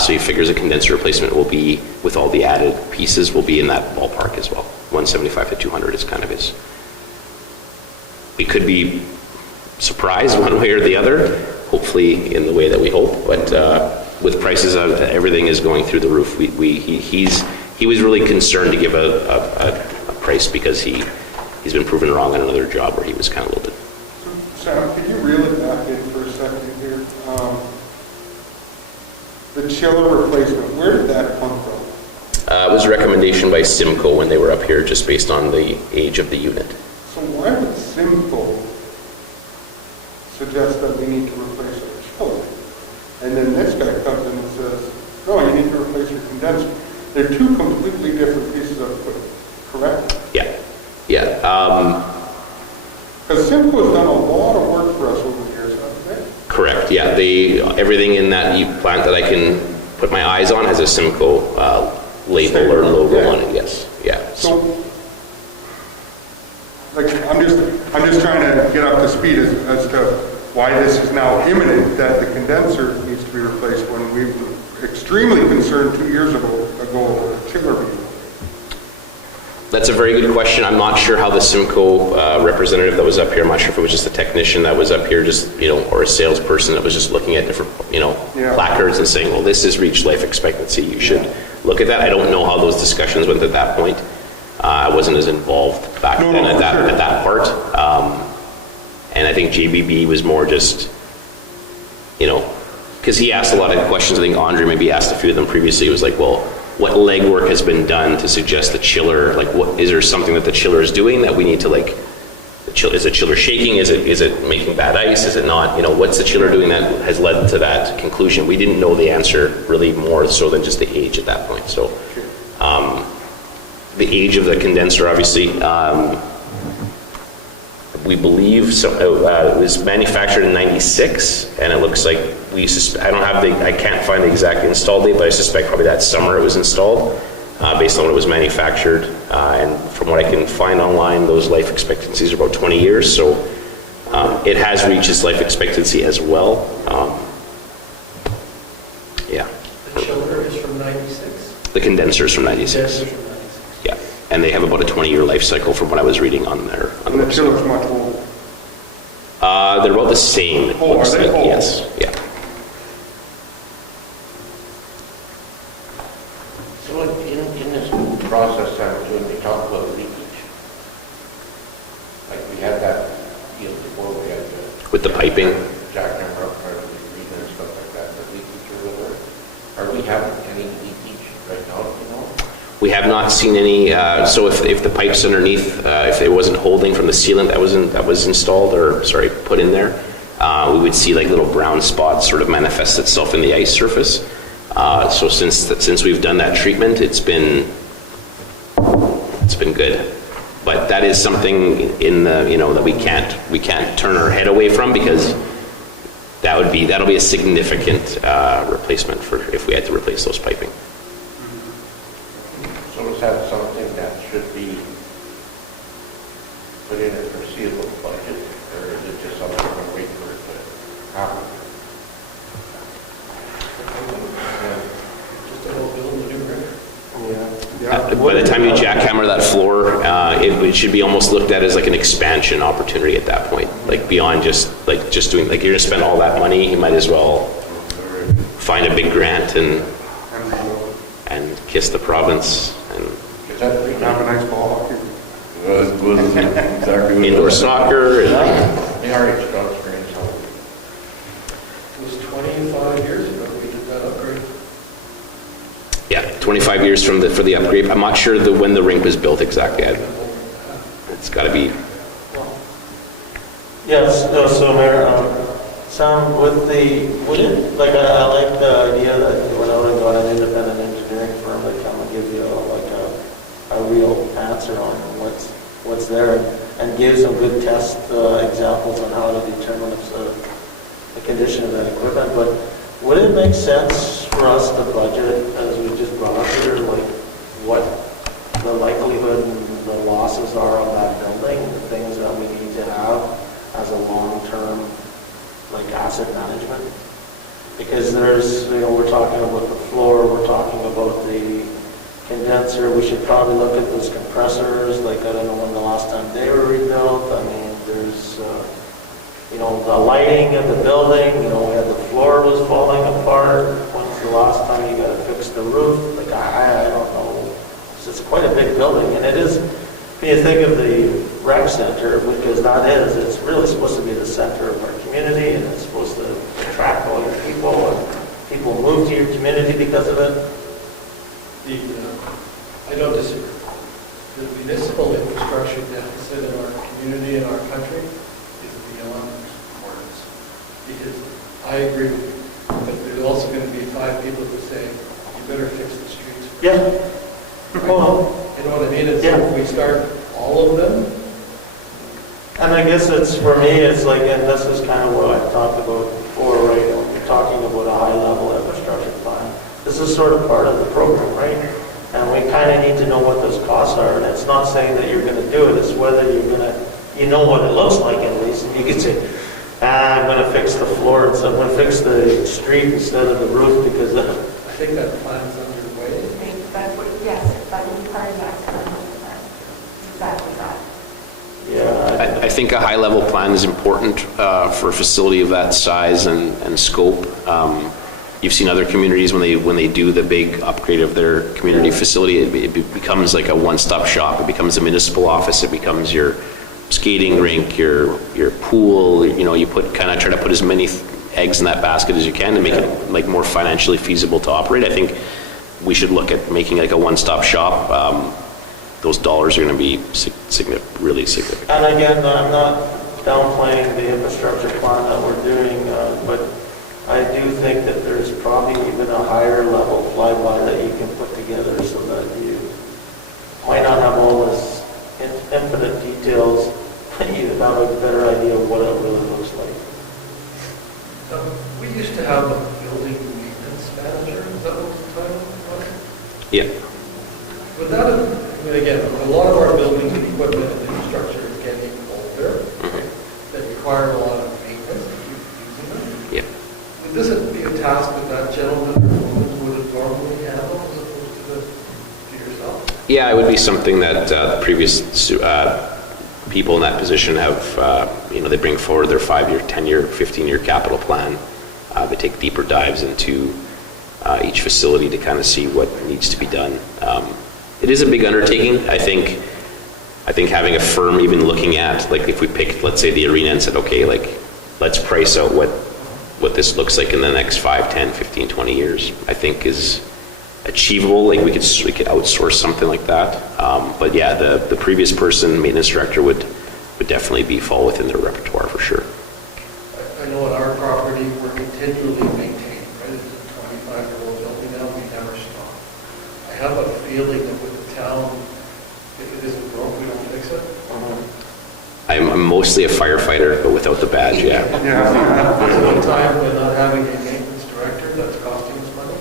So he figures a condenser replacement will be, with all the added pieces, will be in that ballpark as well. 175 to 200 is kind of his. We could be surprised one way or the other, hopefully in the way that we hope, but with prices of everything is going through the roof. He was really concerned to give a price because he's been proven wrong on another job where he was kind of a little bit. Sam, could you reel it back in for a second here? the chiller replacement, where did that come from? It was a recommendation by Simco when they were up here, just based on the age of the unit. So why would Simco suggest that we need to replace our chiller? And then this guy comes in and says, no, you need to replace your condenser. They're two completely different pieces of equipment, correct? Yeah, yeah. Because Simco's done a lot of work for us over the years, haven't they? Correct, yeah. Everything in that plant that I can put my eyes on has a Simco label or logo Yeah. on it, yes, yeah. So, like, I'm just trying to get up to speed as to why this is now imminent, that the condenser needs to be replaced when we were extremely concerned 2 years ago over the chiller being. That's a very good question. I'm not sure how the Simco representative that was up here, I'm not sure if it was just a technician that was up here, just, or a salesperson that was just looking at different, Yeah. placards and saying, well, this has reached life expectancy, you should look at that. I don't know how those discussions went at that point. I wasn't as involved back then at that part. And I think JBB was more just, because he asked a lot of questions. I think Andre maybe asked a few of them previously. It was like, well, what legwork has been done to suggest the chiller, is there something that the chiller is doing that we need to is the chiller shaking? Is it making bad ice? Is it not? What's the chiller doing that has led to that conclusion? We didn't know the answer really more so than just the age at that point. So, the age of the condenser, obviously, we believe it was manufactured in '96, and it looks like I can't find the exact install date, but I suspect probably that summer it was installed, based on when it was manufactured. And from what I can find online, those life expectancies are about 20 years. So it has reached its life expectancy as well. Yeah. The chiller is from 96? The condenser is from '96. Condensers from 96. Yeah, and they have about a 20-year life cycle from what I was reading on their And the website. chiller's much older. They're about the same. It Oh, looks are they? like. Oh. Yes. Yeah. So in this process, when we talk about leakage, like we had that deal before, we had the With the piping. jackhammer up part of the arena and stuff like that, the leakage or whatever. Are we having any leakage right now, We have not seen any. So if the pipes underneath, if it wasn't holding from the sealant that was installed put in there, we would see like little brown spots sort of manifest itself in the ice surface. So since we've done that treatment, it's been good. But that is something that we can't turn our head away from, because that'll be a significant replacement for if we had to replace those piping. So is that something that should be put in a foreseeable budget, or is it just something we're going to wait for it to happen? Just a whole building, a new roof. By the time you jackhammer that floor, it should be almost looked at as like an expansion opportunity at that point. Like beyond just doing, like you're gonna spend all that money, you might as well find a big grant and kiss the province and Is that pretty Have a nice ball hockey. indoor soccer. And the RH got experience how It was 25 years ago we did that upgrade. yeah, 25 years for the upgrade. I'm not sure when the rink was built exactly. It's got to be. Yes, no, so Mayor, Sam, would it, like, I like the idea that you went out and got an independent engineering firm that come and give you a real answer on what's there and give some good test examples on how to determine if the condition of that equipment. But would it make sense for us to budget, as we just brought up here, like what the likelihood and the losses are of that building, the things that we need to have as a long-term, like, asset management? Because there's, we're talking about the floor, we're talking about the condenser, we should probably look at those compressors, like, I don't know when the last time they were rebuilt. I mean, there's, the lighting of the building, we had the floor was falling apart. When's the last time you got to fix the roof? Like, I don't know. It's quite a big building, and it is, when you think of the rec center, because it's really supposed to be the center of our community, and it's supposed to attract all your people, and people move to your community. because of it? I don't disagree. The municipal infrastructure deficit in our community and our country is beyond words. Because I agree with you, but there's also going to be 5 people who say, you better fix the streets. Yeah. Well, You know what I mean? It's Yeah. if we start all of them, and I guess it's, for me, it's like, and this is kind of what I talked about before, right? When we're talking about a high-level infrastructure plan. This is sort of part of the program, right? And we kind of need to know what those costs are. And it's not saying that you're going to do it, it's whether you're going to, you know what it looks like at least. And you can say, I'm going to fix the floor, and so I'm going to fix the street instead of the roof because I think that plan's underway. That's what, yes, that was part of that. Exactly that. yeah. I think a high-level plan is important for a facility of that size and scope. You've seen other communities when they do the big upgrade of their community facility, it becomes like a one-stop shop. It becomes a municipal office. It becomes your skating rink, your pool. You know, you try to put as many eggs in that basket as you can to make it like more financially feasible to operate. I think we should look at making like a one-stop shop. Those dollars are going to be really significant. And again, I'm not downplaying the infrastructure plan that we're doing, but I do think that there's probably even a higher level flyby that you can put together so that you might not have all this infinite details, but you have a better idea of what it really looks like. We used to have a building maintenance manager, is that what the title was? Yeah. Would that have, I mean, again, a lot of our buildings and equipment and infrastructure is getting older, that require a lot of maintenance to keep using them. Yeah. Would this be a task that gentleman or woman would normally handle as opposed to yourself? Yeah, it would be something that previous people in that position have, they bring forward their 5-year, 10-year, 15-year capital plan. They take deeper dives into each facility to kind of see what needs to be done. It is a big undertaking. I think having a firm even looking at, like if we picked, let's say, the arena and said, okay, like let's price out what this looks like in the next 5, 10, 15, 20 years, I think is achievable. Like we could outsource something like that. But yeah, the previous person, maintenance director, would definitely fall within their repertoire for sure. I know at our property, we're continually maintaining, right? It's a 25-year-old building now, we never stop. I have a feeling that with the town, if it isn't broke, we don't fix it. I'm mostly a firefighter, but without the badge, yeah. There's no time when not having a maintenance director that's costing us money.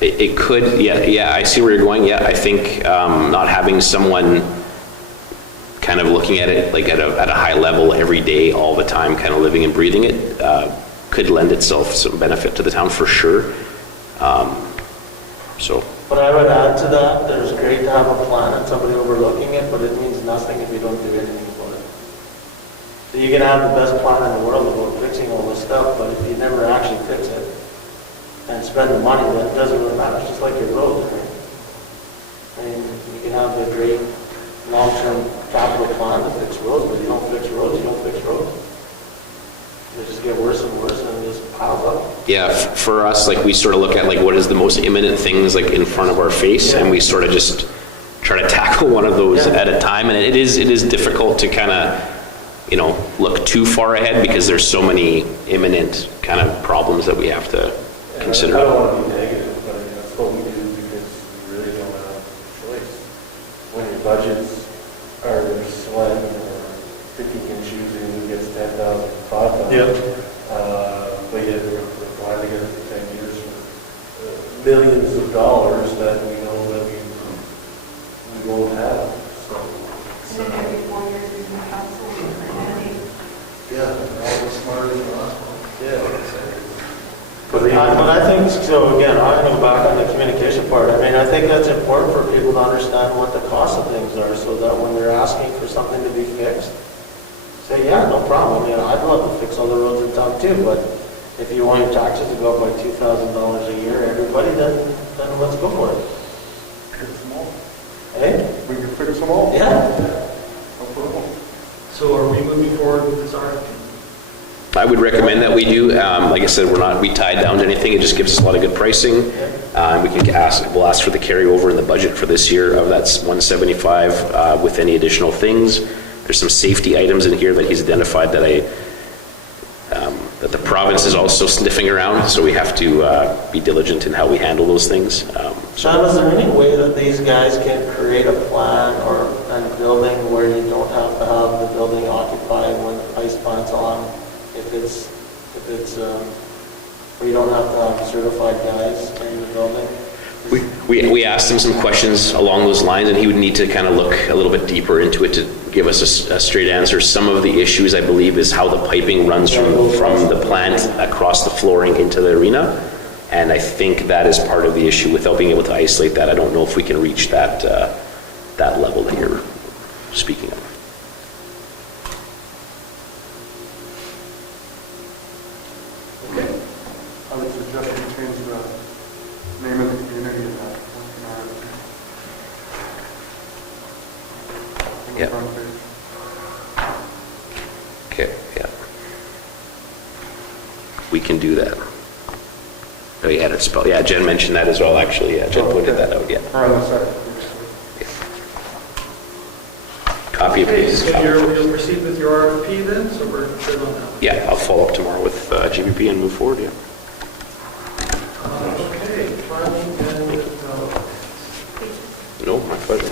It could, yeah, I see where you're going. Yeah, I think not having someone kind of looking at it like at a high level every day, all the time, kind of living and breathing it, could lend itself some benefit to the town for sure. But I would add to that, that it's great to have a plan and somebody overlooking it, but it means nothing if you don't do anything for it. So you can have the best plan in the world about fixing all this stuff, but if you never actually fix it and spend the money, then it doesn't really matter. It's just like your roads, right? I mean, you can have a great long-term capital plan to fix roads, but if you don't fix roads, you don't fix roads. They just get worse and worse and it just piles up. Yeah, for us, like we sort of look at like what is the most imminent things like in front of our face, and we sort of just try to tackle one of those at a time. And it is difficult to kind of, look too far ahead because there's so many imminent kind of problems that we have to consider. I don't want to be negative, but that's what we do because we really don't have a choice. When your budgets are slim or picking and choosing who gets 10,000, 5,000. But yet we're planning it for 10 years for millions of dollars that we know that we won't have. So, And then every 4 years, there's new council, and yeah, we're all smarter than the last one. Yeah. But I think, so again, I'm going to go back on the communication part. I mean, I think that's important for people to understand what the cost of things are so that when they're asking for something to be fixed, say, yeah, no problem. I'd love to fix all the roads in town too, but if you want your taxes to go up by $2,000 a year, everybody, then let's go for it. Fix them all. Hey? We can fix them all. Yeah. No problem. So are we moving forward with this RFP? I would recommend that we do. Like I said, we tied down to anything. It just gives us a lot of good pricing. We'll ask for the carryover in the budget for this year of that 175 with any additional things. There's some safety items in here that he's identified that that the province is also sniffing around, so we have to be diligent in how we handle those things. Sean, is there any way that these guys can create a plan or a building where you don't have to have the building occupied when the ice plant's on? If it's where you don't have to have certified guys in the building? We asked him some questions along those lines, and he would need to kind of look a little bit deeper into it to give us a straight answer. Some of the issues, I believe, is how the piping runs from the plant across the flooring into the arena, and I think that is part of the issue. Without being able to isolate that, I don't know if we can reach that level that you're speaking of. I would suggest we change the name of the community in that. In the Yep. front page. Okay, yeah. We can do that. Oh, yeah, that's spelled. Yeah, Jen mentioned that as well, actually. Yeah, Jen pointed that out, yeah. Or on the second page. Copy of Okay, it. so you'll proceed with your RFP then, so we're good on that. Yeah, I'll follow up tomorrow with GBP and move forward, yeah. Okay, planning and development. No, my pleasure.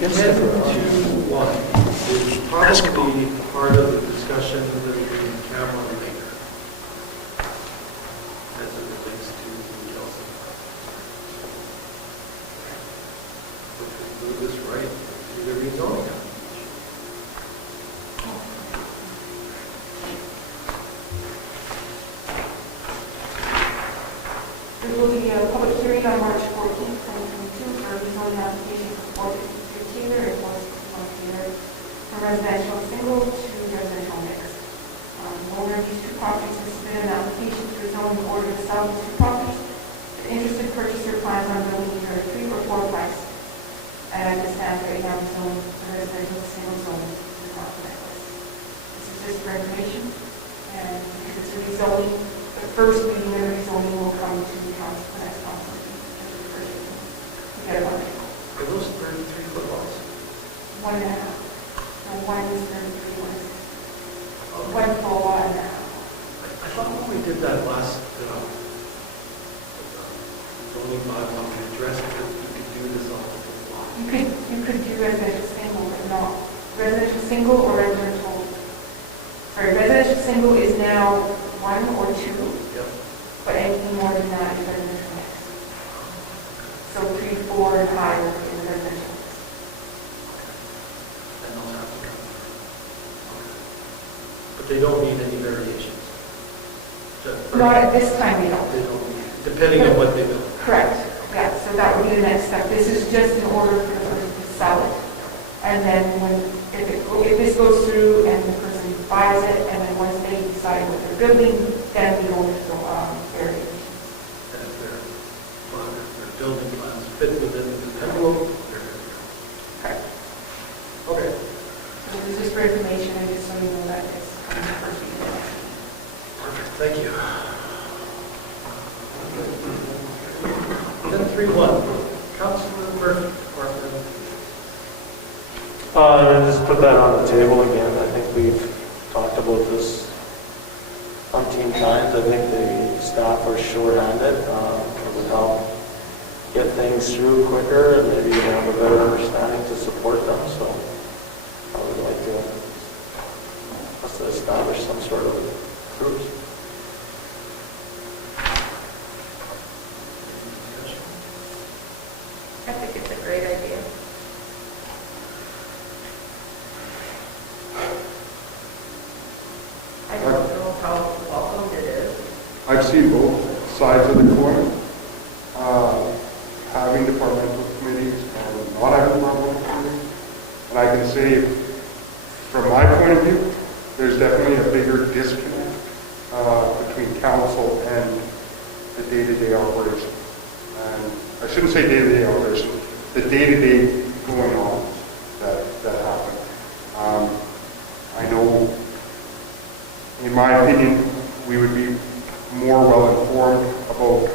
The 10-1 is probably part of the discussion that we can camera later. As it relates to the Elsa. If we do this right, to the rezoning. There will be a public hearing on March 14th, 2022 for a rezoning application for 463 Taylor and 461 Taylor from residential single to residential mix. The owner of these two properties has submitted an application to the zoning board to sell these two properties. The interested purchaser plans on building either a 3 or 4 price. And as it stands right now, zone the residential single zone is not connected. This is just for information, and because it's a rezoning, the first reading of rezoning will come to the council, the next council. We get one. Are those 33-foot lots? 1.5. And one is 33, one is 1 full lot and a half. I thought when we did that last zoning bylaw, we addressed that you could do this on the lot. You could do residential single, but not residential single or residential. Sorry, residential single is now 1 or 2, Yep. but anything more than that is residential mix. So 3, 4, and higher is residential mix. And those have to come. But they don't need any variations. Not at this time, we don't. They don't need, depending on what they build. Correct, yeah, so that would be the next step. This is just in order for the person to sell it. And then if this goes through and the person buys it, and then once they decide what they're building, then the owners will vary. And if their building plans fit within the envelope, they're good. Correct. Okay. So this is for information, and just so you know that it's coming first week. Perfect, thank you. 10-3-1, Councilor Murphy, Department. Just put that on the table again. I think we've talked about this umpteen times. I think the staff are short-handed. It would help get things through quicker and maybe have a better understanding to support them. So I would like to us to establish some sort of groups. I think it's a great idea. I don't know how welcomed it is. I've seen both sides of the coin, having departmental committees and not having departmental committees. And I can say, from my point of view, there's definitely a bigger disconnect between council and the day-to-day operation. And I shouldn't say day-to-day operation, the day-to-day going on that happen. I know in my opinion, we would be more well-informed about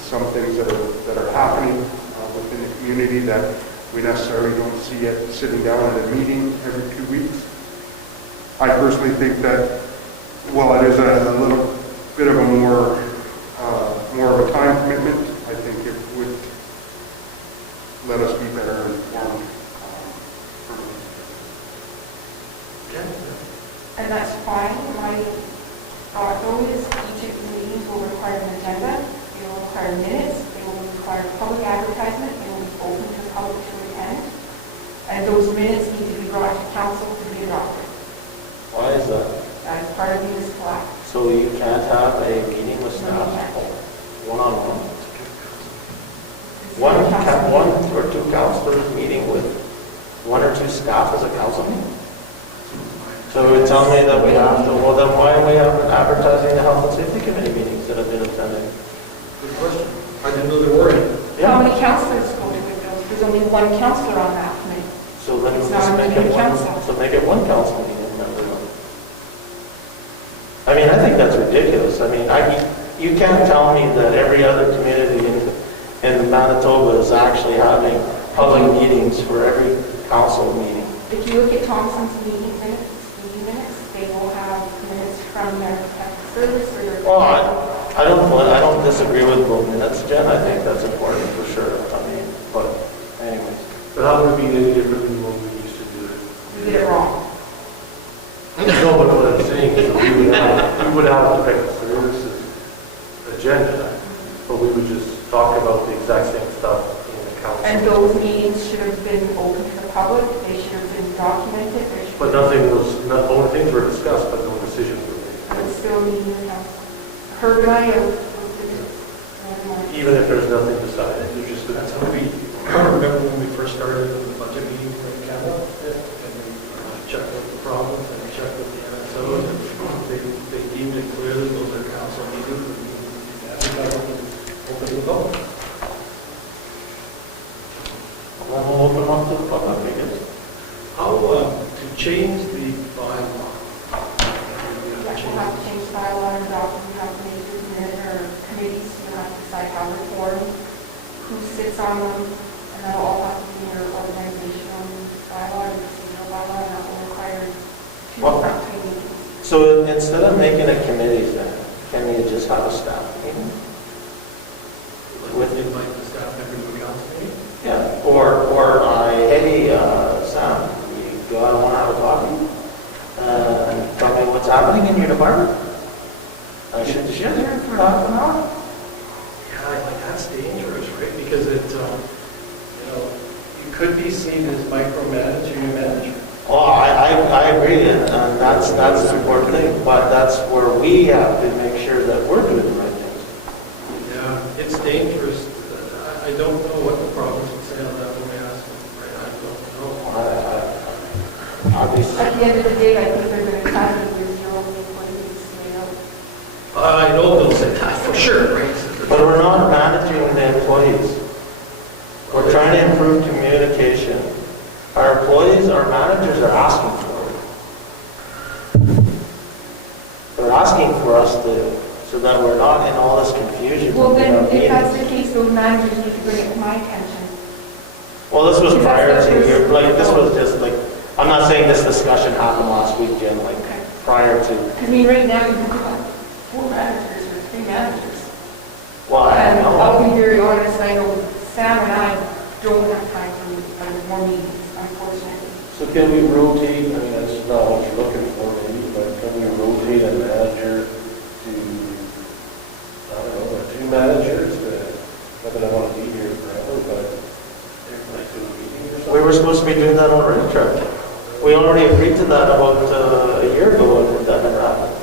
some things that are happening within the community that we necessarily don't see it sitting down at a meeting every 2 weeks. I personally think that, while it is a little bit of a more of a time commitment, I think it would let us be better informed. And that's fine. My thought though is each of the meetings will require an agenda, they will require minutes, they will require public advertisement, they will be open to the public to attend. And those minutes need to be brought to council to be adopted. Why is that? That is part of the municipal act. So you can't have a meeting with staff one-on-one? One or two councilors meeting with one or two staff as a council meeting? So you're telling me that we have to, well then why are we advertising the health and safety committee meetings that have been attended? Good question. I didn't know there were any. How many councilors go to it though? There's only one councilor on that committee. So then It's we'll just not a make meeting it one, council. so make it one council meeting and member one. I mean, I think that's ridiculous. I mean, you can't tell me that every other community in Manitoba is actually having public meetings for every council meeting. If you look at Thompson's meeting minutes, they will have minutes from their protective service or their... Well, I don't disagree with both minutes, Jen. I think that's important for sure. I mean, but anyways. But how would it be any different than what we used to do? You did it wrong. No, but what I'm saying is we would have the protective services agenda, but we would just talk about the exact same stuff in the council. And those meetings should have been open to the public, they should have been documented, there should But only things were discussed, but no decisions were made. but still meeting the council. Herb and I have... Even if there's nothing decided, there's just. That's how we, remember when we first started the budget meeting in Canada? And we checked out the problems and we checked with the NSO and they deemed it clearly those are council meetings and open to the vote. Well, we'll open up to the public, I guess. How, to change the bylaw? We'll have to change the bylaw and adopt, we have to make committees, you have to decide how they're formed, who sits on them, and that'll all have to be in your organizational bylaw and procedural bylaw, and that will require two Well- different meetings. So instead of making a committee then, can we just have a staff meeting? With invite the staff member to the council meeting? Yeah, or hey, Sam, do I want to have a coffee? Tell me what's happening in your department? I should share there for half an hour. Yeah, like that's dangerous, right? Because it, you could be seen as micromanaging your manager. Oh, I agree, and that's an important thing, but that's where we have to make sure that we're doing the right things. Yeah, it's dangerous. I don't know what the province would say on that when we ask them, right? I don't know. Obviously. At the end of the day, I think they're going to try to use your own employees, I know they'll say that for sure, right? But we're not managing the employees. We're trying to improve communication. Our employees, our managers are asking for it. They're asking for us so that we're not in all this confusion. Well, in then, our if that's meetings. the case, those managers need to bring it to my attention. Well, this was Because prior that's to what your, this- like, this was just like, I'm not saying this discussion happened last week, Jen, like, Okay. prior to, I mean, right now, you have 4 managers or 3 managers. well, I And don't I'll know. be very honest, I know Sam and I don't have time for more meetings, unfortunately. So can we rotate, I mean, that's not what you're looking for maybe, but can we rotate a manager to, I don't know, 2 managers? Not that I want to be here forever, but like to a meeting or something? We were supposed to be doing that already, Trevor. We already agreed to that about a year ago, and that never happened.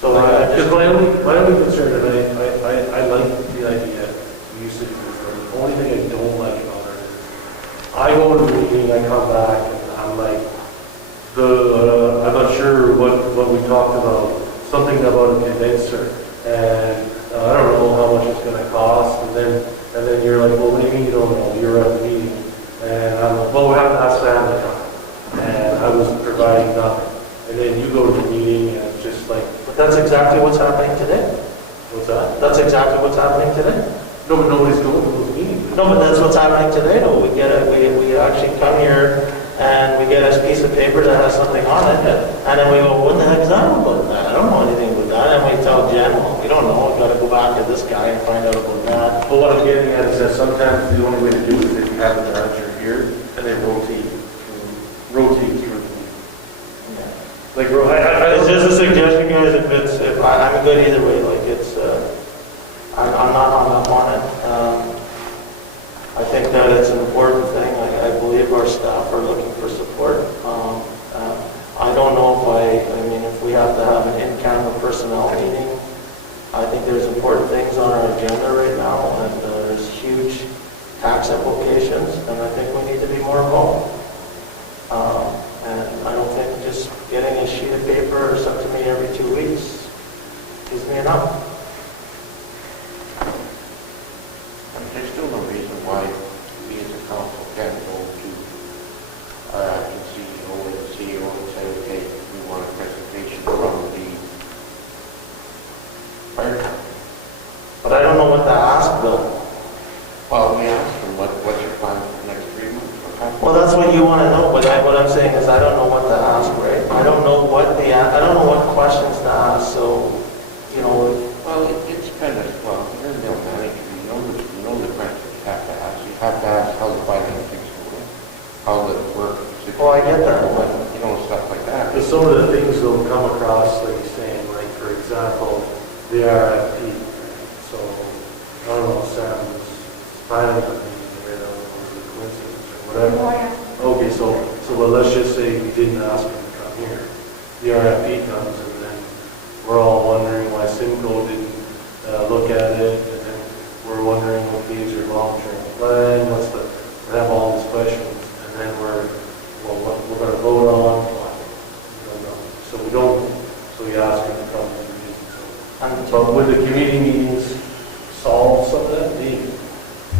So I Because just, my only concern, and I like the idea of usage of the only thing I don't like about it is I go to the meeting, I come back, and I'm like, I'm not sure what we talked about, something about a condenser, and I don't know how much it's gonna cost, and then you're like, well, what do you mean you don't know, you're at the meeting, and I'm like, well, we have to ask Sam to come, and I was providing nothing. and then you go to the meeting and it's just like, But that's exactly what's happening today. what's that? That's exactly what's happening today. No, but nobody's going to those meetings. No, but that's what's happening today, though. We actually come here and we get a piece of paper that has something on it, and then we go, what the heck's that about that? I don't know anything about that, and we tell Jen, well, we don't know, we've got to go back to this guy and find out about that. But what I'm getting at is that sometimes the only way to do it is if you have the manager here and then rotate through the meeting. Like, It's just a suggestion, guys, if I'm good either way, like, I'm not hung up on it. I think that it's an important thing. I believe our staff are looking for support. I don't know if we have to have an in-camera personnel meeting. I think there's important things on our agenda right now, and there's huge tax implications, and I think we need to be more involved. And I don't think just getting a sheet of paper sent to me every 2 weeks gives me enough. There's still no reason why we as a council can't go to our acting CEO and the CEO and say, okay, we want a presentation from the fire company. But I don't know what to ask, Bill. Well, we asked them, what's your plan for the next 3 months? What happened? Well, that's what you want to know, but what I'm saying is I don't know what to ask, right? I don't know what questions to ask, so, Well, it's kind of, you're a mill manager, you know the questions you have to ask. You have to ask how the financing's going, how the work. Oh, I get that. Stuff like that. because some of the things will come across, like you're saying, like, for example, the RFP. So, I don't know, Sam's filing with me, I don't know, it was a coincidence or whatever. Oh, yeah. Okay, so well, let's just say we didn't ask him to come here. The RFP comes and then we're all wondering why Simcoe didn't look at it, and then we're wondering, okay, is your long-term plan, we have all these questions, and then what we're gonna vote on, we don't know. So we ask him to come to the meeting. But would the committee meetings solve some of that need?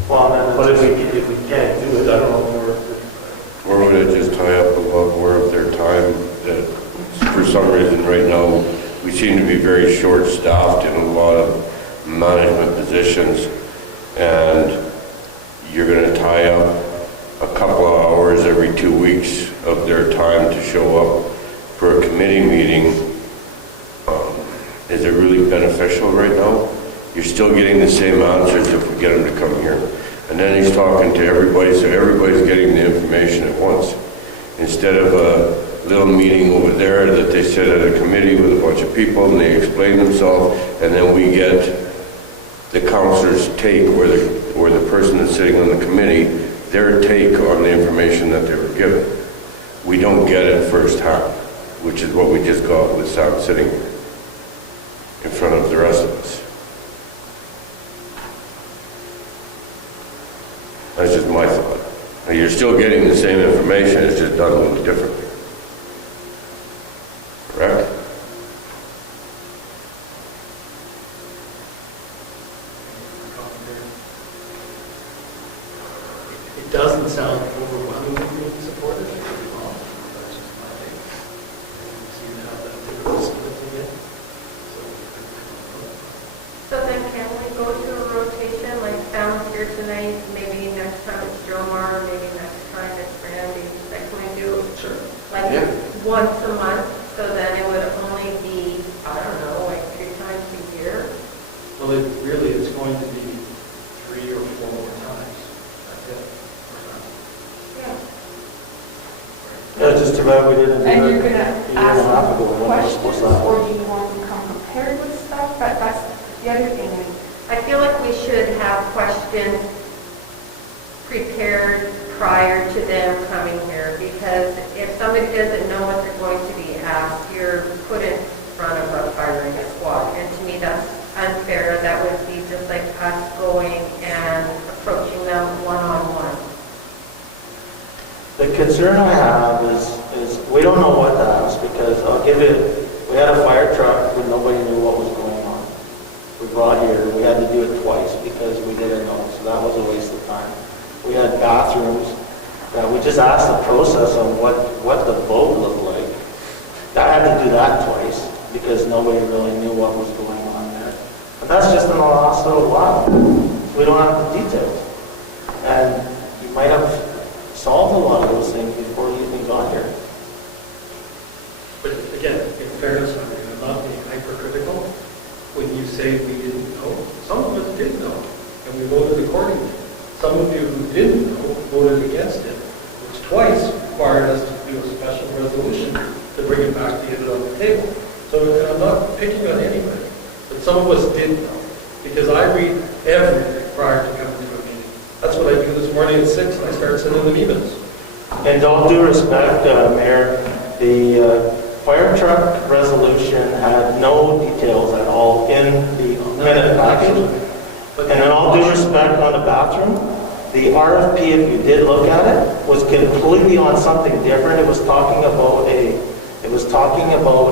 But if we can't do it, I don't know, Or would it just tie up a lot more of their time that, for some reason right now, we seem to be very short-staffed in a lot of management positions, and you're going to tie up a couple of hours every 2 weeks of their time to show up for a committee meeting. Is it really beneficial right now? You're still getting the same answers if we get them to come here. And then he's talking to everybody, so everybody's getting the information at once. Instead of a little meeting over there that they sit at a committee with a bunch of people and they explain themselves, and then we get the counselor's take, or the person that's sitting on the committee, their take on the information that they were given. We don't get it firsthand, which is what we just got with Sam sitting here in front of the rest of us. That's just my thought. Now, you're still getting the same information, it's just done a little differently. Correct? It doesn't sound overwhelmingly supportive. That's just my take. We seem to have that possibility yet. So then can we go to a rotation, like Sam's here tonight, maybe next time it's Jomar, maybe next time it's Randy, like can we do like once a month, so then it would only be, I don't know, like 3 times a year? Well, it's going to be 3 or 4 more times. That's it. Yeah. Yeah, just too bad we didn't do it. And you're going to a year and a half ago. ask When we're supposed questions, to have- or do you want to come prepared with stuff? That's the other thing. I feel like we should have questions prepared prior to them coming here, because if somebody doesn't know what they're going to be asked, you're put in front of a firing squad. And to me, that's unfair. That would be just like us going and approaching them one-on-one. The concern I have is we don't know what to ask, because we had a fire truck and nobody knew what was going on. We brought here, we had to do it twice because we didn't know, so that was a waste of time. We had bathrooms that we just asked the process on what the boat looked like. That had to nobody really knew what was going on there. But that's just in the last little while. We don't have the details. And you might have solved a lot of those things before you even got here. But again, in fairness, I'm not being hypercritical. When you say we didn't know, some of us did know, and we voted accordingly. Some of you who didn't know voted against it, which twice required us to do a special resolution to bring it back to get it on the table. So I'm not picking on anybody, but some of us did know, because I read everything prior to coming to a meeting. That's what I do this morning at 6, and I start sending them emails. And all due respect, Mayor, the fire truck resolution had no details at all in the minute package. And in all due respect on the bathroom, the RFP, if you did look at it, was completely on something different. It was talking about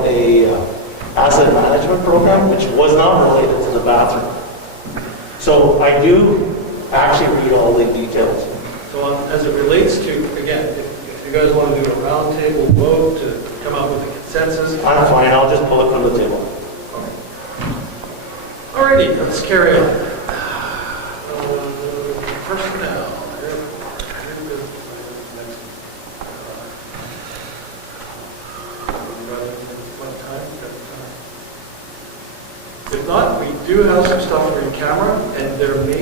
a asset management program, which was not related to the bathroom. So I do actually read all the details. So as it relates to, again, if you guys want to do a roundtable vote to come up with a consensus. I'm fine, I'll just pull it from the table. Alrighty, let's carry on. Personnel. If not, we do have some stuff for your camera, and there may